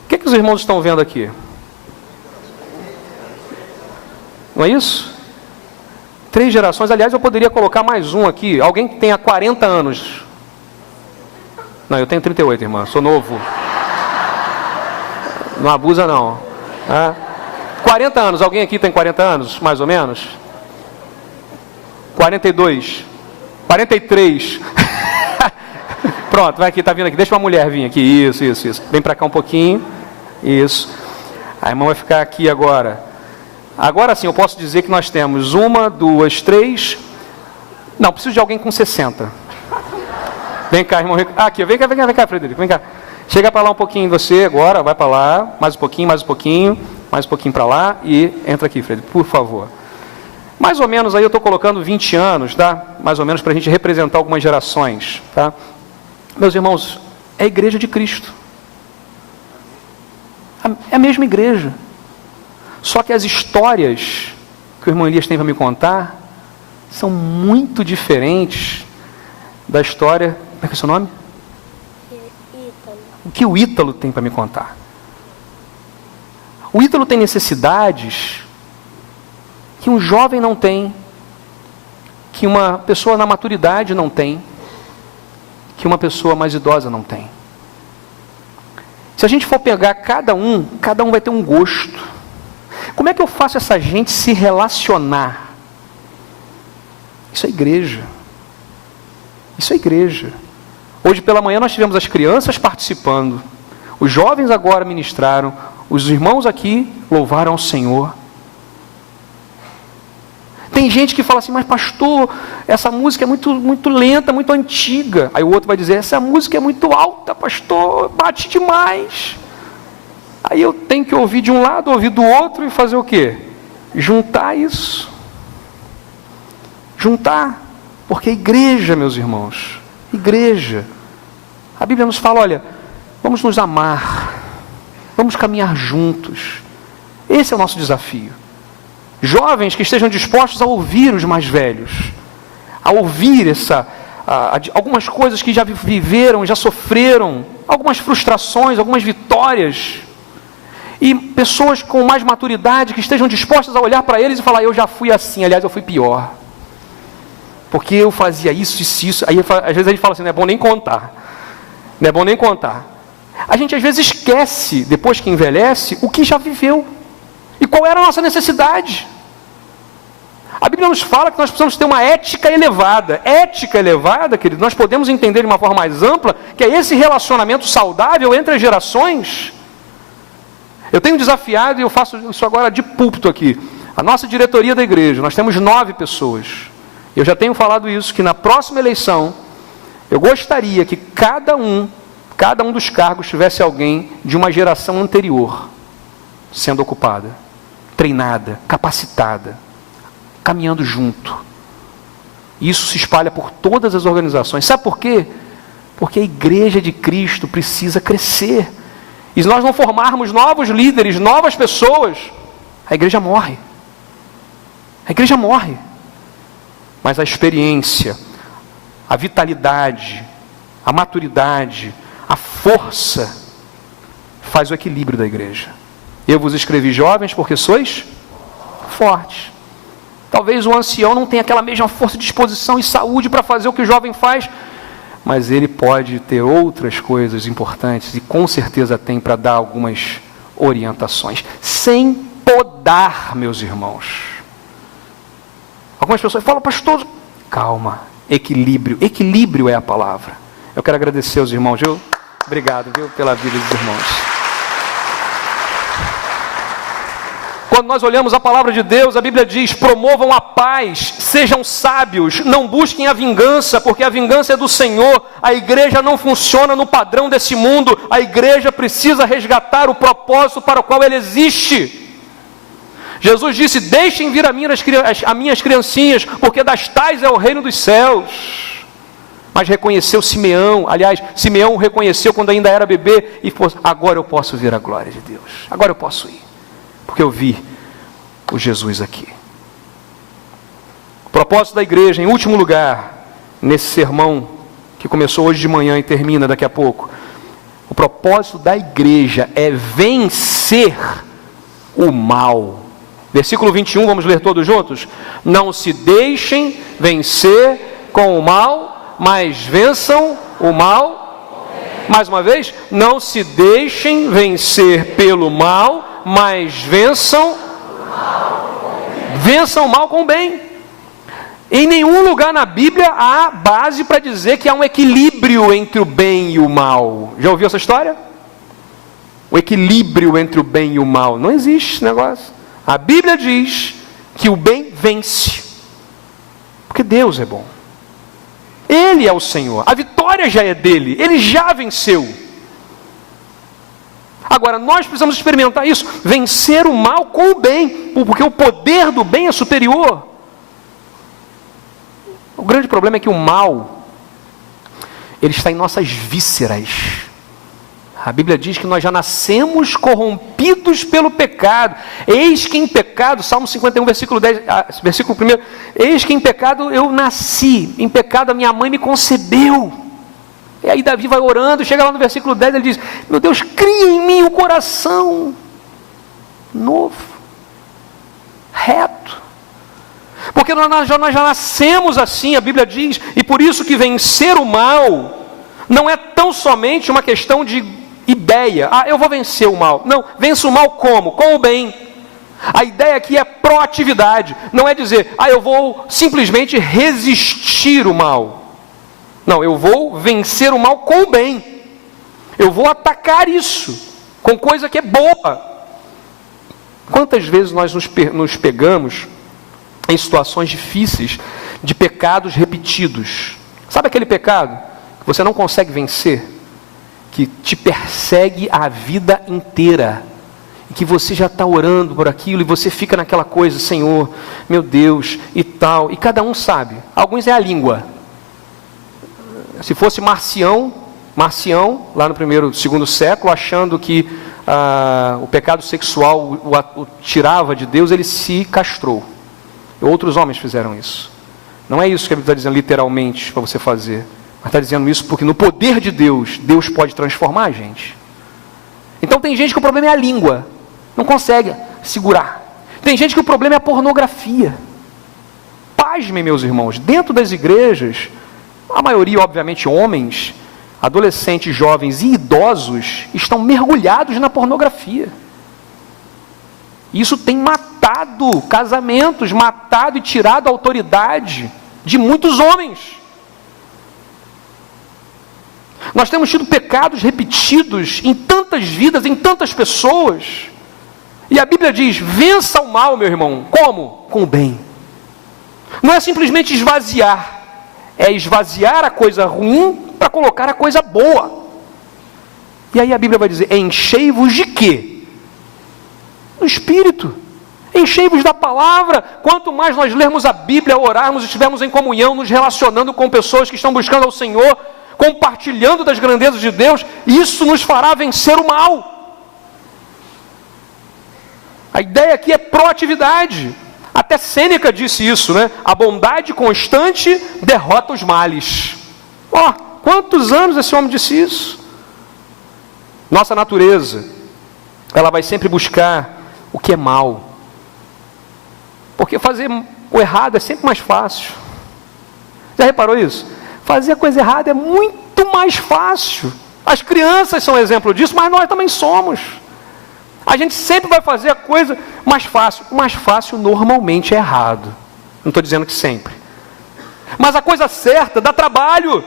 O que os irmãos estão vendo aqui? Não é isso? 3 gerações. Aliás, eu poderia colocar mais um aqui. Alguém que tenha 40 anos. Não, eu tenho 38, irmã. Sou novo. Não abusa, não. 40 anos. Alguém aqui tem 40 anos, mais ou menos? 42. 43. Pronto, vai aqui, tá vindo aqui. Deixa uma mulher vir aqui. Isso. Vem para cá um pouquinho. Isso. A irmã vai ficar aqui agora. Agora sim, eu posso dizer que nós temos 1, 2, 3. Não, preciso de alguém com 60. Vem cá, irmão. Aqui, vem cá, Frederico. Vem cá. Chega para lá um pouquinho você agora, vai para lá. Mais um pouquinho para lá. E entra aqui, Frederico, por favor. Mais ou menos aí eu estou colocando 20 anos, tá? Mais ou menos para a gente representar algumas gerações, tá? Meus irmãos, é a igreja de Cristo. É a mesma igreja. Só que as histórias que o irmão Elias tem para me contar são muito diferentes da história... Como é que é o seu nome? Ítalo. O que o Ítalo tem para me contar? O Ítalo tem necessidades que um jovem não tem, que uma pessoa na maturidade não tem, que uma pessoa mais idosa não tem. Se a gente for pegar cada um vai ter um gosto. Como é que eu faço essa gente se relacionar? Isso é igreja. Isso é igreja. Hoje pela manhã nós tivemos as crianças participando, os jovens agora ministraram, os irmãos aqui louvaram ao Senhor. Tem gente que fala assim, mas pastor, essa música é muito lenta, muito antiga. Aí o outro vai dizer, essa música é muito alta, pastor, bate demais. Aí eu tenho que ouvir de um lado, ouvir do outro e fazer o quê? Juntar isso. Juntar. Porque igreja, meus irmãos, igreja. A Bíblia nos fala, olha, vamos nos amar, vamos caminhar juntos. Esse é o nosso desafio. Jovens que estejam dispostos a ouvir os mais velhos, a ouvir algumas coisas que já viveram, já sofreram, algumas frustrações, algumas vitórias, e pessoas com mais maturidade que estejam dispostas a olhar para eles e falar, eu já fui assim, aliás eu fui pior, porque eu fazia isso, isso, aí às vezes a gente fala assim, não é bom nem contar, não é bom nem contar. A gente às vezes esquece, depois que envelhece, o que já viveu, e qual era a nossa necessidade. A Bíblia nos fala que nós precisamos ter uma ética elevada. Ética elevada, querido, nós podemos entender de uma forma mais ampla, que é esse relacionamento saudável entre as gerações. Eu tenho desafiado, e eu faço isso agora de púlpito aqui, a nossa diretoria da igreja, nós temos 9 pessoas. Eu já tenho falado isso, que na próxima eleição, eu gostaria que cada um dos cargos tivesse alguém de uma geração anterior, sendo ocupada, treinada, capacitada, caminhando junto. Isso se espalha por todas as organizações. Sabe por quê? Porque a igreja de Cristo precisa crescer. E se nós não formarmos novos líderes, novas pessoas, a igreja morre. A igreja morre. Mas a experiência, a vitalidade, a maturidade, a força, faz o equilíbrio da igreja. Eu vos escrevi jovens porque sois fortes. Talvez o ancião não tenha aquela mesma força, disposição e saúde para fazer o que o jovem faz, mas ele pode ter outras coisas importantes, e com certeza tem para dar algumas orientações, sem podar, meus irmãos. Algumas pessoas falam, pastor, calma, equilíbrio é a palavra. Eu quero agradecer aos irmãos, viu? Obrigado, viu, pela vida dos irmãos. Quando nós olhamos a palavra de Deus, a Bíblia diz, promovam a paz, sejam sábios, não busquem a vingança, porque a vingança é do Senhor. A igreja não funciona no padrão desse mundo, a igreja precisa resgatar o propósito para o qual ela existe. Jesus disse, deixem vir a minhas criancinhas, porque das tais é o reino dos céus. Mas reconheceu Simeão, aliás, Simeão reconheceu quando ainda era bebê, e falou, agora eu posso ver a glória de Deus, agora eu posso ir. Porque eu vi o Jesus aqui. O propósito da igreja, em último lugar, nesse sermão que começou hoje de manhã e termina daqui a pouco. O propósito da igreja é vencer o mal. Versículo 21, vamos ler todos juntos? Não se deixem vencer com o mal, mas vençam o mal. Mais uma vez, não se deixem vencer pelo mal, mas vençam o mal com o bem. Em nenhum lugar na Bíblia há base para dizer que há um equilíbrio entre o bem e o mal. Já ouviu essa história? O equilíbrio entre o bem e o mal. Não existe esse negócio. A Bíblia diz que o bem vence. Porque Deus é bom. Ele é o Senhor. A vitória já é dele. Ele já venceu. Agora, nós precisamos experimentar isso. Vencer o mal com o bem. Porque o poder do bem é superior. O grande problema é que o mal, ele está em nossas vísceras. A Bíblia diz que nós já nascemos corrompidos pelo pecado. Eis que em pecado, Salmo 51, versículo 10, versículo 1, eis que em pecado eu nasci, em pecado a minha mãe me concebeu. E aí Davi vai orando, chega lá no versículo 10, ele diz, meu Deus, cria em mim um coração novo, reto. Porque nós já nascemos assim, a Bíblia diz, e por isso que vencer o mal não é tão somente uma questão de ideia, eu vou vencer o mal. Não, vence o mal como? Com o bem. A ideia aqui é proatividade, não é dizer, eu vou simplesmente resistir o mal. Não, eu vou vencer o mal com o bem. Eu vou atacar isso, com coisa que é boa. Quantas vezes nós nos pegamos em situações difíceis de pecados repetidos? Sabe aquele pecado que você não consegue vencer? Que te persegue a vida inteira, e que você já está orando por aquilo, e você fica naquela coisa, Senhor, meu Deus, e tal, e cada um sabe, alguns é a língua. Se fosse Marcião, lá no segundo século, achando que o pecado sexual o tirava de Deus, ele se castrou. Outros homens fizeram isso. Não é isso que a Bíblia está dizendo literalmente para você fazer. Mas está dizendo isso porque no poder de Deus, Deus pode transformar a gente. Então tem gente que o problema é a língua, não consegue segurar. Tem gente que o problema é a pornografia. Pasmem, meus irmãos, dentro das igrejas, a maioria, obviamente, homens, adolescentes, jovens e idosos, estão mergulhados na pornografia. Isso tem matado casamentos, matado e tirado a autoridade de muitos homens. Nós temos tido pecados repetidos em tantas vidas, em tantas pessoas. E a Bíblia diz, vença o mal, meu irmão. Como? Com o bem. Não é simplesmente esvaziar. É esvaziar a coisa ruim para colocar a coisa boa. E aí a Bíblia vai dizer, enchei-vos de quê? Do Espírito. Enchei-vos da palavra. Quanto mais nós lermos a Bíblia, orarmos, estivermos em comunhão, nos relacionando com pessoas que estão buscando ao Senhor, compartilhando das grandezas de Deus, isso nos fará vencer o mal. A ideia aqui é proatividade. Até Sêneca disse isso, né? A bondade constante derrota os males. Quantos anos esse homem disse isso? Nossa natureza, ela vai sempre buscar o que é mal. Porque fazer o errado é sempre mais fácil. Já reparou isso? Fazer a coisa errada é muito mais fácil. As crianças são exemplo disso, mas nós também somos. A gente sempre vai fazer a coisa mais fácil. O mais fácil normalmente é errado. Não estou dizendo que sempre. Mas a coisa certa dá trabalho.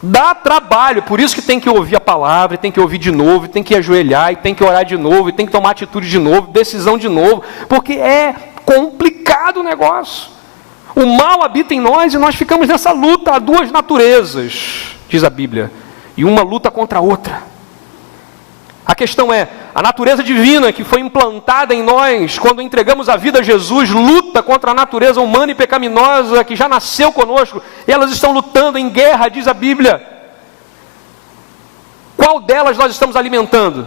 Dá trabalho. Por isso que tem que ouvir a palavra, e tem que ouvir de novo, e tem que ajoelhar, e tem que orar de novo, e tem que tomar atitude de novo, decisão de novo. Porque é complicado o negócio. O mal habita em nós e nós ficamos nessa luta. Há duas naturezas, diz a Bíblia, e uma luta contra a outra. A questão é, a natureza divina que foi implantada em nós quando entregamos a vida a Jesus, luta contra a natureza humana e pecaminosa que já nasceu conosco. E elas estão lutando em guerra, diz a Bíblia. Qual delas nós estamos alimentando?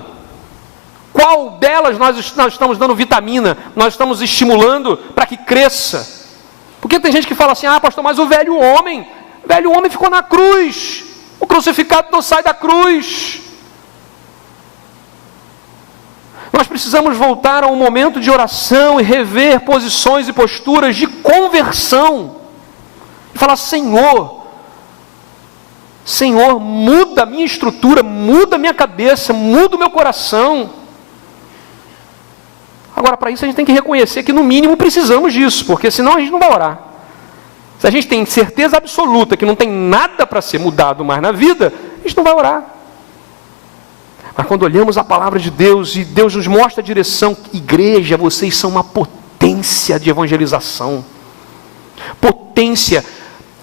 Qual delas nós estamos dando vitamina? Nós estamos estimulando para que cresça? Porque tem gente que fala assim, pastor, mas o velho homem, velho homem ficou na cruz. O crucificado não sai da cruz. Nós precisamos voltar a um momento de oração e rever posições e posturas de conversão. E falar: Senhor, muda a minha estrutura, muda a minha cabeça, muda o meu coração. Agora, para isso a gente tem que reconhecer que no mínimo precisamos disso, porque senão a gente não vai orar. Se a gente tem certeza absoluta que não tem nada para ser mudado mais na vida, a gente não vai orar. Mas quando olhamos a palavra de Deus e Deus nos mostra a direção, igreja, vocês são uma potência de evangelização. Potência.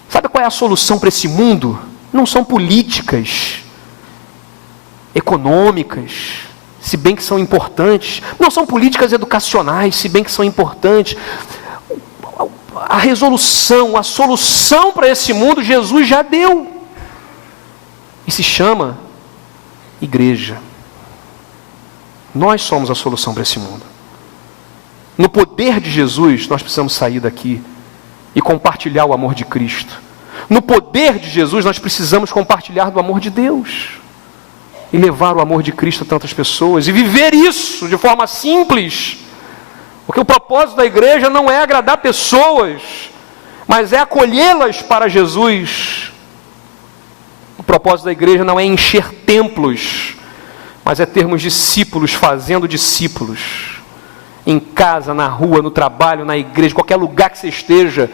Sabe qual é a solução para esse mundo? Não são políticas econômicas, se bem que são importantes. Não são políticas educacionais, se bem que são importantes. A resolução, a solução para esse mundo, Jesus já deu. E se chama igreja. Nós somos a solução para esse mundo. No poder de Jesus, nós precisamos sair daqui e compartilhar o amor de Cristo. No poder de Jesus, nós precisamos compartilhar do amor de Deus. E levar o amor de Cristo a tantas pessoas. E viver isso de forma simples. Porque o propósito da igreja não é agradar pessoas, mas é acolhê-las para Jesus. O propósito da igreja não é encher templos, mas é termos discípulos fazendo discípulos. Em casa, na rua, no trabalho, na igreja, qualquer lugar que você esteja,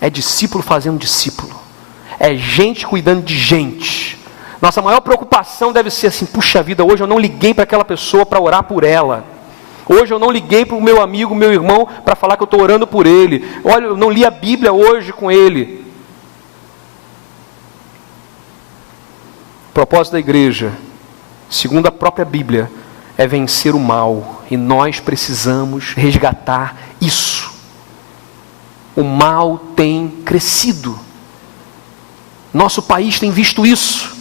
é discípulo fazendo discípulo. É gente cuidando de gente. Nossa maior preocupação deve ser assim: puxa vida, hoje eu não liguei para aquela pessoa para orar por ela. Hoje eu não liguei para o meu amigo, meu irmão, para falar que eu estou orando por ele. Olha, eu não li a Bíblia hoje com ele. O propósito da igreja, segundo a própria Bíblia, é vencer o mal. E nós precisamos resgatar isso. O mal tem crescido. Nosso país tem visto isso.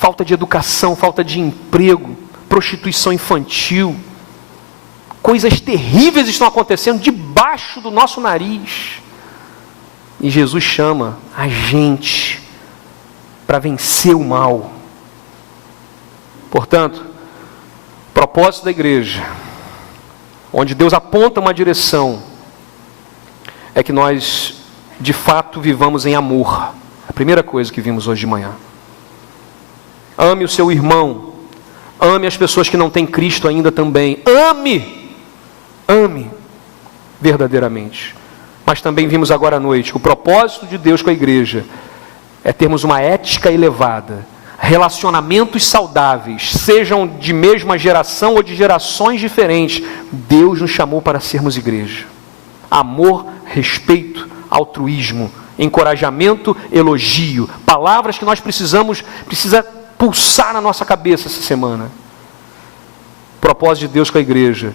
Falta de educação, falta de emprego, prostituição infantil. Coisas terríveis estão acontecendo debaixo do nosso nariz. E Jesus chama a gente para vencer o mal. Portanto, o propósito da igreja, onde Deus aponta uma direção, é que nós, de fato, vivamos em amor. A primeira coisa que vimos hoje de manhã. Ame o seu irmão. Ame as pessoas que não têm Cristo ainda também. Ame verdadeiramente. Mas também vimos agora à noite, o propósito de Deus com a igreja é termos uma ética elevada, relacionamentos saudáveis, sejam de mesma geração ou de gerações diferentes. Deus nos chamou para sermos igreja. Amor, respeito, altruísmo, encorajamento, elogio, palavras que nós precisa pulsar na nossa cabeça essa semana. O propósito de Deus com a igreja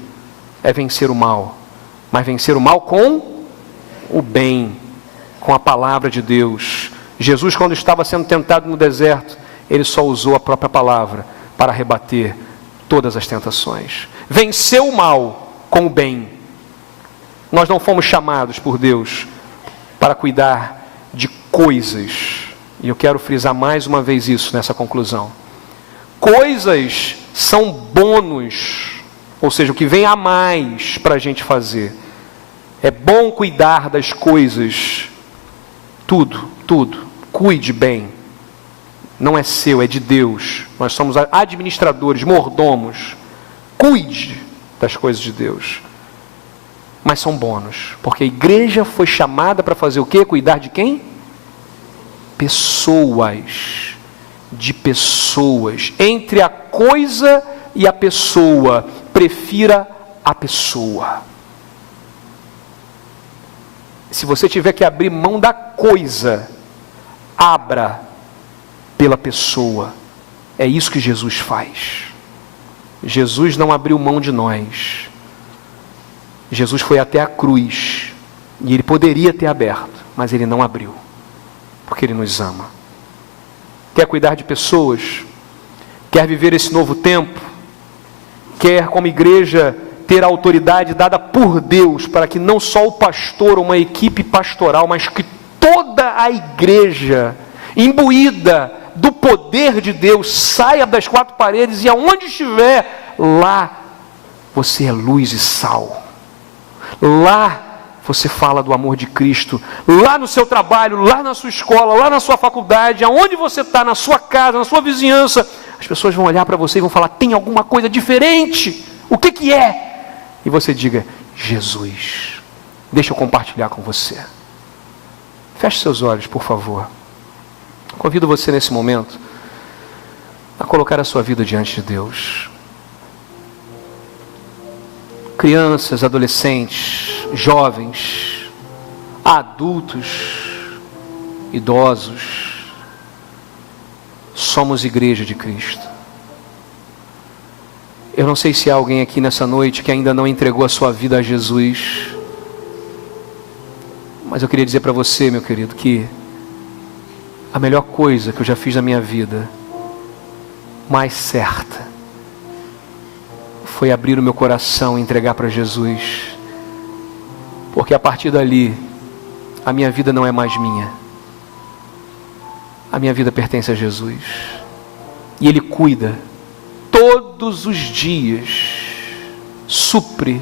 é vencer o mal, mas vencer o mal com o bem, com a palavra de Deus. Jesus, quando estava sendo tentado no deserto, ele só usou a própria palavra para rebater todas as tentações. Venceu o mal com o bem. Nós não fomos chamados por Deus para cuidar de coisas, e eu quero frisar mais uma vez isso nessa conclusão. Coisas são bônus, ou seja, o que vem a mais para a gente fazer. É bom cuidar das coisas, tudo, cuide bem. Não é seu, é de Deus. Nós somos administradores, mordomos. Cuide das coisas de Deus. Mas são bônus, porque a igreja foi chamada para fazer o quê? Cuidar de quem? Pessoas. De pessoas. Entre a coisa e a pessoa, prefira a pessoa. Se você tiver que abrir mão da coisa, abra pela pessoa. É isso que Jesus faz. Jesus não abriu mão de nós. Jesus foi até a cruz, e ele poderia ter aberto, mas ele não abriu, porque ele nos ama. Quer cuidar de pessoas? Quer viver esse novo tempo? Quer, como igreja, ter a autoridade dada por Deus, para que não só o pastor ou uma equipe pastoral, mas que toda seja a igreja imbuída do poder de Deus, saia das quatro paredes e aonde estiver, lá você é luz e sal. Lá você fala do amor de Cristo. Lá no seu trabalho, lá na sua escola, lá na sua faculdade, aonde você está, na sua casa, na sua vizinhança, as pessoas vão olhar para você e vão falar: tem alguma coisa diferente. O que que é? E você diga: Jesus. Deixa eu compartilhar com você. Feche seus olhos, por favor. Convido você nesse momento a colocar a sua vida diante de Deus. Crianças, adolescentes, jovens, adultos, idosos, somos igreja de Cristo. Eu não sei se há alguém aqui nessa noite que ainda não entregou a sua vida a Jesus, mas eu queria dizer para você, meu querido, que a melhor coisa que eu já fiz na minha vida, mais certa, foi abrir o meu coração e entregar para Jesus. Porque a partir dali, a minha vida não é mais minha. A minha vida pertence a Jesus. E Ele cuida todos os dias, supre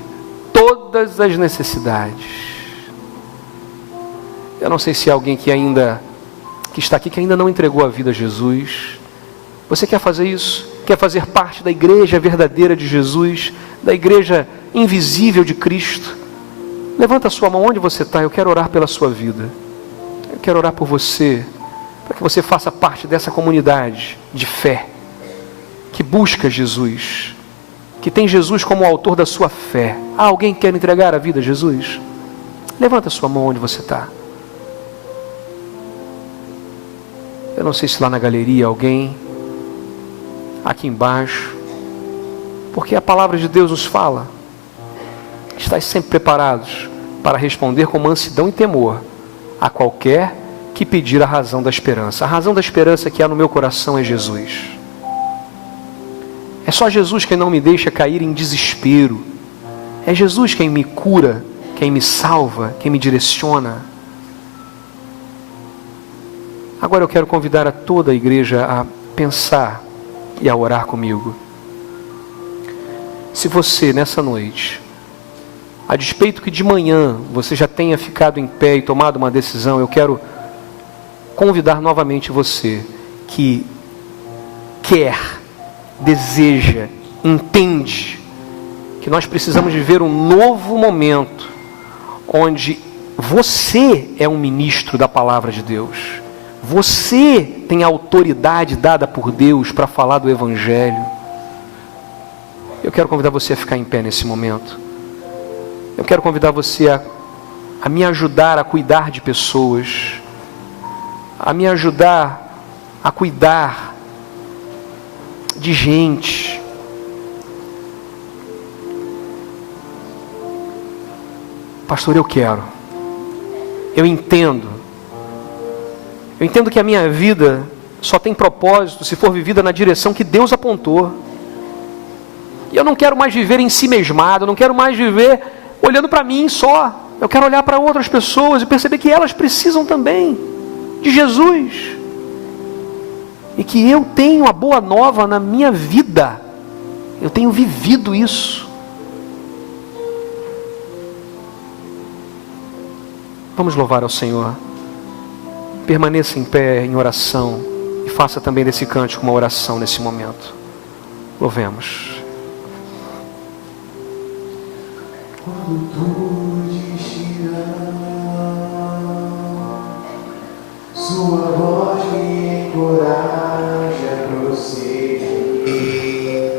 todas as necessidades. Eu não sei se há alguém que está aqui, que ainda não entregou a vida a Jesus. Você quer fazer isso? Quer fazer parte da igreja verdadeira de Jesus, da igreja invisível de Cristo? Levanta a sua mão onde você está. Eu quero orar pela sua vida. Eu quero orar por você, para que você faça parte dessa comunidade de fé, que busca Jesus, que tem Jesus como o autor da sua fé. Há alguém que quer entregar a vida a Jesus? Levanta a sua mão onde você está. Eu não sei se lá na galeria alguém, aqui embaixo, porque a palavra de Deus nos fala: estais sempre preparados para responder com mansidão e temor a qualquer que pedir a razão da esperança. A razão da esperança que há no meu coração é Jesus. É só Jesus quem não me deixa cair em desespero. É Jesus quem me cura, quem me salva, quem me direciona. Agora eu quero convidar a toda a igreja a pensar e a orar comigo. Se você, nessa noite, a despeito que de manhã você já tenha ficado em pé e tomado uma decisão, eu quero convidar novamente você que quer, deseja, entende que nós precisamos viver um novo momento onde você é um ministro da palavra de Deus. Você tem a autoridade dada por Deus para falar do Evangelho. Eu quero convidar você a ficar em pé nesse momento. Eu quero convidar você a me ajudar a cuidar de pessoas, a me ajudar a cuidar de gente. Pastor, eu quero. Eu entendo que a minha vida só tem propósito se for vivida na direção que Deus apontou. E eu não quero mais viver em si mesmado, eu não quero mais viver olhando para mim só. Eu quero olhar para outras pessoas e perceber que elas precisam também de Jesus. E que eu tenho a boa nova na minha vida. Eu tenho vivido isso. Vamos louvar ao Senhor. Permaneça em pé em oração e faça também desse cântico uma oração nesse momento. Louvemos. Quando tudo destina, sua voz me encoraja a prosseguir.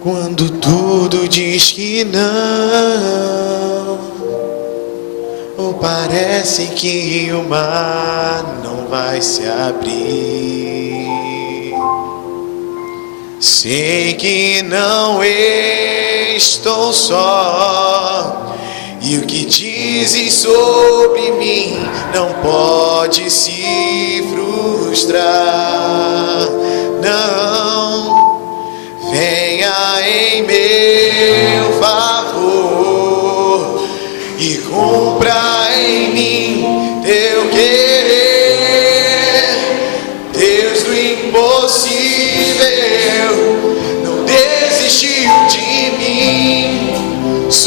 Quando tudo diz que não, ou parece que o mar não vai se abrir, sei que não estou só, e o que dizes sobre mim não pode se frustrar. Não, venha em meu favor e cumpra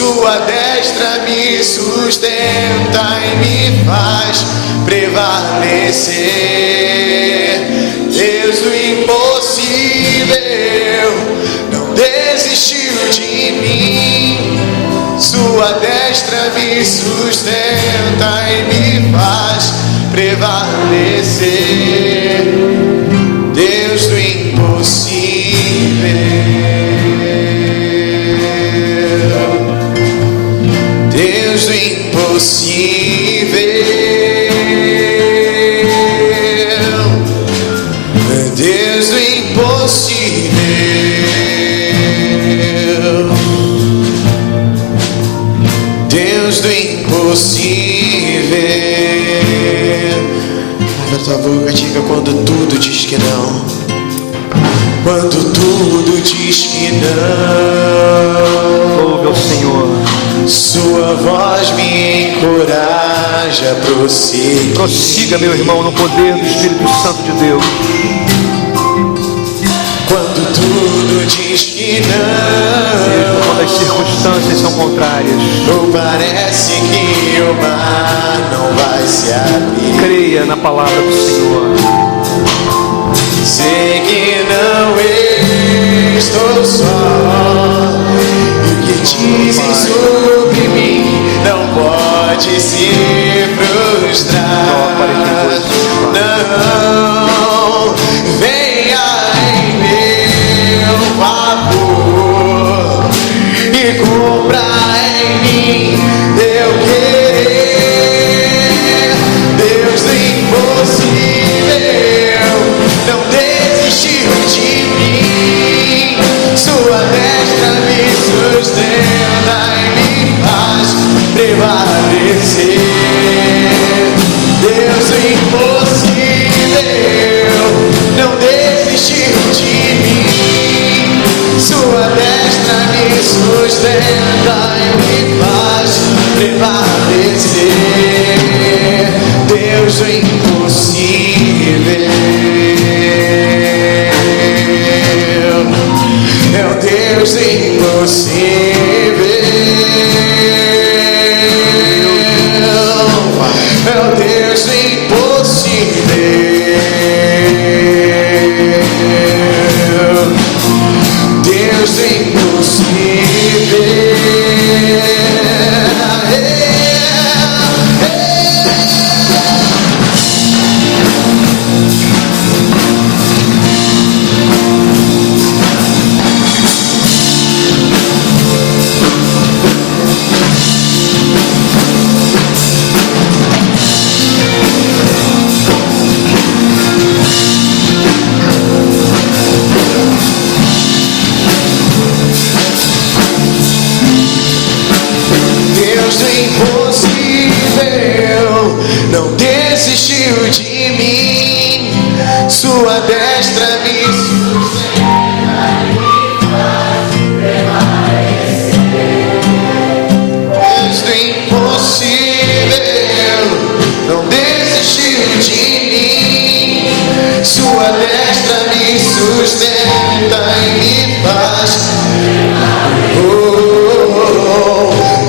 Sua destra me sustenta e me faz prevalecer. Deus do impossível não desistiu de mim. Sua destra me sustenta e me faz prevalecer. Deus do impossível, Deus do impossível, Deus do impossível, Deus do impossível. Abre a tua boca, diga quando tudo diz que não. Quando tudo diz que não. Ouve ao Senhor. Sua voz me encoraja a prosseguir. Prossiga, meu irmão, no poder do Espírito Santo de Deus. Quando tudo diz que não, Mesmo quando as circunstâncias são contrárias, ou parece que o mar não vai se abrir, creia na palavra do Senhor. sei que não estou só, e o que dizem sobre mim não pode se frustrar. Não, venha em meu favor e cumpra em mim eu querer. Deus do impossível não desistiu de mim. Sua destra me sustenta e me faz prevalecer. Deus do impossível não desistiu de mim. Sua destra me sustenta e me faz prevalecer. Deus do impossível é o Deus do impossível, é o Deus do impossível, Deus do impossível. Deus do impossível não desistiu de mim. Sua destra me sustenta e me faz prevalecer. Deus do impossível não desistiu de mim. Sua destra me sustenta e me faz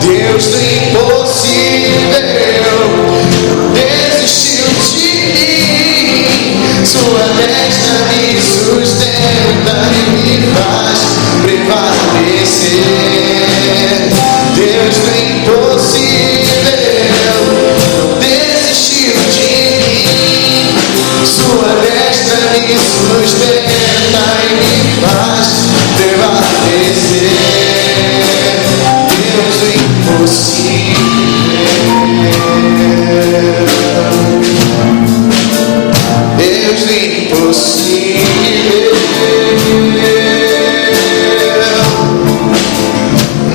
Deus do impossível não desistiu de mim. Sua destra me sustenta e me faz prevalecer. Deus do impossível não desistiu de mim. Sua destra me sustenta e me faz prevalecer. Deus do impossível, Deus do impossível,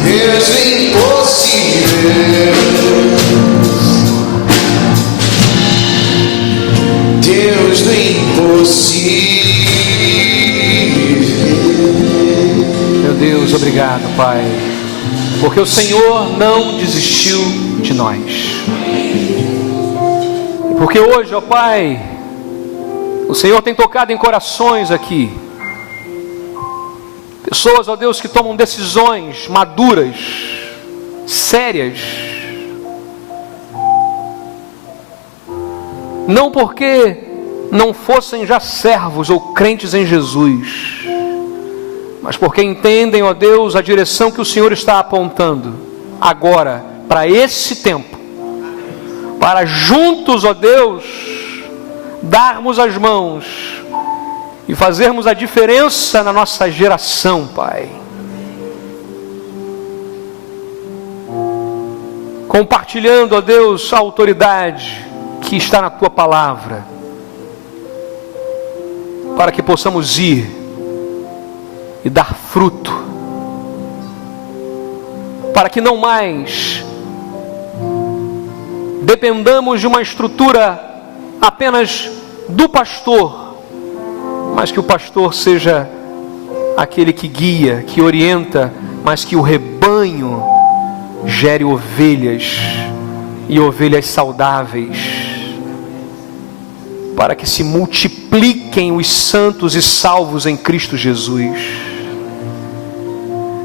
Deus do impossível, Deus do impossível. Meu Deus, obrigado, Pai, porque o Senhor não desistiu de nós. Porque hoje, ó Pai, o Senhor tem tocado em corações aqui. Pessoas, ó Deus, que tomam decisões maduras sérias. Não porque não fossem já servos ou crentes em Jesus, mas porque entendem, ó Deus, a direção que o Senhor está apontando agora, para esse tempo, para juntos, ó Deus, darmos as mãos e fazermos a diferença na nossa geração, Pai. Compartilhando, ó Deus, a autoridade que está na Tua Palavra, para que possamos ir e dar fruto, para que não mais dependamos de uma estrutura apenas do pastor, mas que o pastor seja aquele que guia, que orienta, mas que o rebanho gere ovelhas e ovelhas saudáveis, para que se multipliquem os santos e salvos em Cristo Jesus.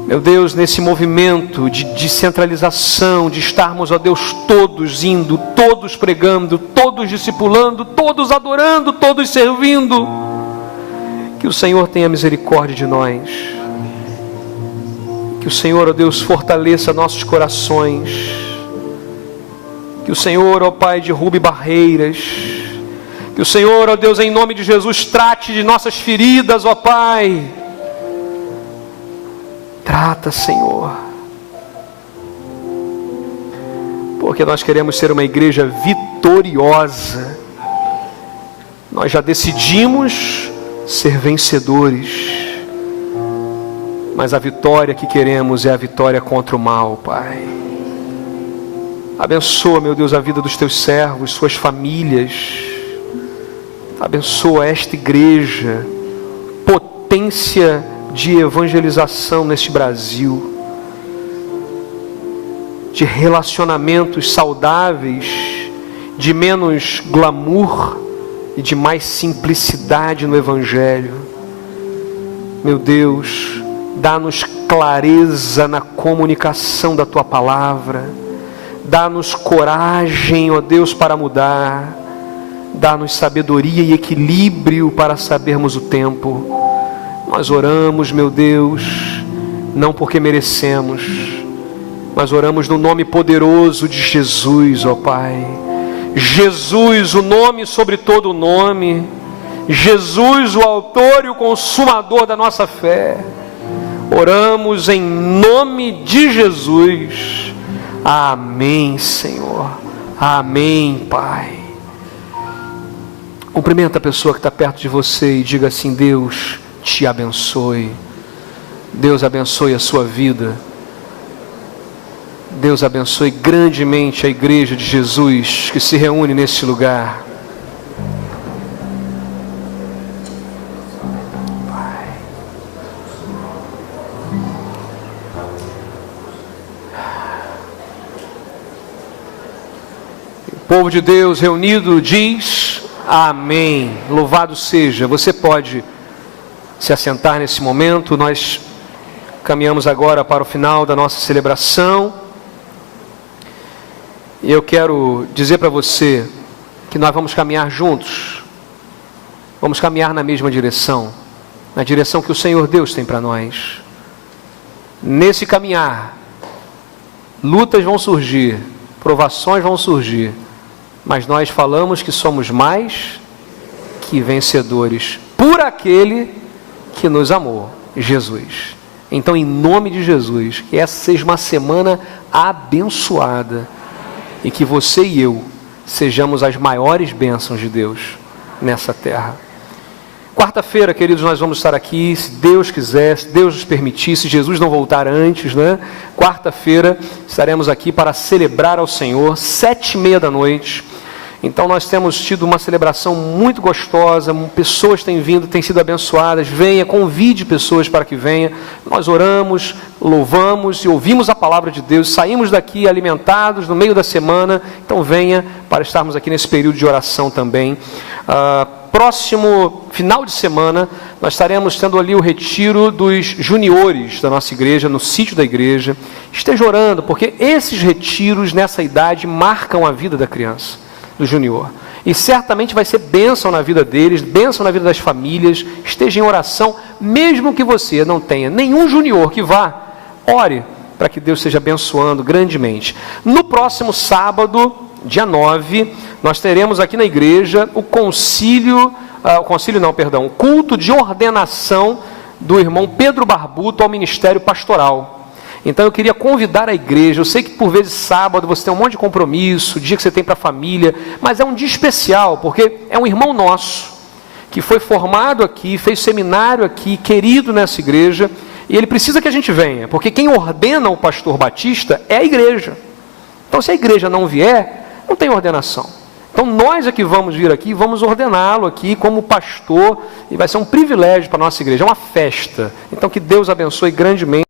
Meu Deus, nesse movimento de descentralização, de estarmos, ó Deus, todos indo, todos pregando, todos discipulando, todos adorando, todos servindo, que o Senhor tenha misericórdia de nós, que o Senhor, ó Deus, fortaleça nossos corações, que o Senhor, ó Pai, derrube barreiras, que o Senhor, ó Deus, em nome de Jesus, trate de nossas feridas, ó Pai. Trata, Senhor. Porque nós queremos ser uma igreja vitoriosa. Nós já decidimos ser vencedores. Mas a vitória que queremos é a vitória contra o mal, Pai. Abençoa, meu Deus, a vida dos teus servos, suas famílias. Abençoa esta igreja, potência de evangelização neste Brasil, de relacionamentos saudáveis, de menos glamour e de mais simplicidade no Evangelho. Meu Deus, dá-nos clareza na comunicação da Tua Palavra, dá-nos coragem, ó Deus, para mudar, dá-nos sabedoria e equilíbrio para sabermos o tempo. Nós oramos, meu Deus, não porque merecemos, mas oramos no nome poderoso de Jesus, ó Pai. Jesus, o nome sobre todo o nome. Jesus, o autor e o consumador da nossa fé. Oramos em nome de Jesus. Amém, Senhor. Amém, Pai. Cumprimenta a pessoa que está perto de você e diga assim: Deus te abençoe. Deus abençoe a sua vida. Deus abençoe grandemente a igreja de Jesus que se reúne neste lugar. Pai. O povo de Deus reunido diz: amém. Louvado seja. Você pode se assentar nesse momento. Nós caminhamos agora para o final da nossa celebração. E eu quero dizer para você que nós vamos caminhar juntos. Vamos caminhar na mesma direção. Na direção que o Senhor Deus tem para nós. Nesse caminhar, lutas vão surgir, provações vão surgir. Mas nós falamos que somos mais que vencedores por aquele que nos amou, Jesus. Então, em nome de Jesus, que essa seja uma semana abençoada e que você e eu sejamos as maiores bênçãos de Deus nessa terra. Quarta-feira, queridos, nós vamos estar aqui, se Deus quiser, se Deus nos permitir, se Jesus não voltar antes, né? Quarta-feira estaremos aqui para celebrar ao Senhor, 7:30 da noite. Então nós temos tido uma celebração muito gostosa, pessoas têm vindo, têm sido abençoadas. Venha, convide pessoas para que venham. Nós oramos, louvamos e ouvimos a palavra de Deus, saímos daqui alimentados no meio da semana. Então venha para estarmos aqui nesse período de oração também. Próximo final de semana, nós estaremos tendo ali o retiro dos juniores da nossa igreja, no sítio da igreja. Esteja orando, porque esses retiros nessa idade marcam a vida da criança, do junior. E certamente vai ser bênção na vida deles, bênção na vida das famílias. Esteja em oração, mesmo que você não tenha nenhum junior que vá, ore para que Deus esteja abençoando grandemente. No próximo sábado, dia 9, nós teremos aqui na igreja o culto de ordenação do irmão Pedro Barbuto ao ministério pastoral. Então eu queria convidar a igreja. Eu sei que por vezes sábado você tem um monte de compromisso, dia que você tem para a família, mas é um dia especial, porque é um irmão nosso, que foi formado aqui, fez seminário aqui, querido nessa igreja, e ele precisa que a gente venha, porque quem ordena o pastor batista é a igreja. Então se a igreja não vier, não tem ordenação. Então nós é que vamos vir aqui, vamos ordená-lo aqui como pastor, e vai ser um privilégio para a nossa igreja, é uma festa. Então que Deus abençoe grandemente.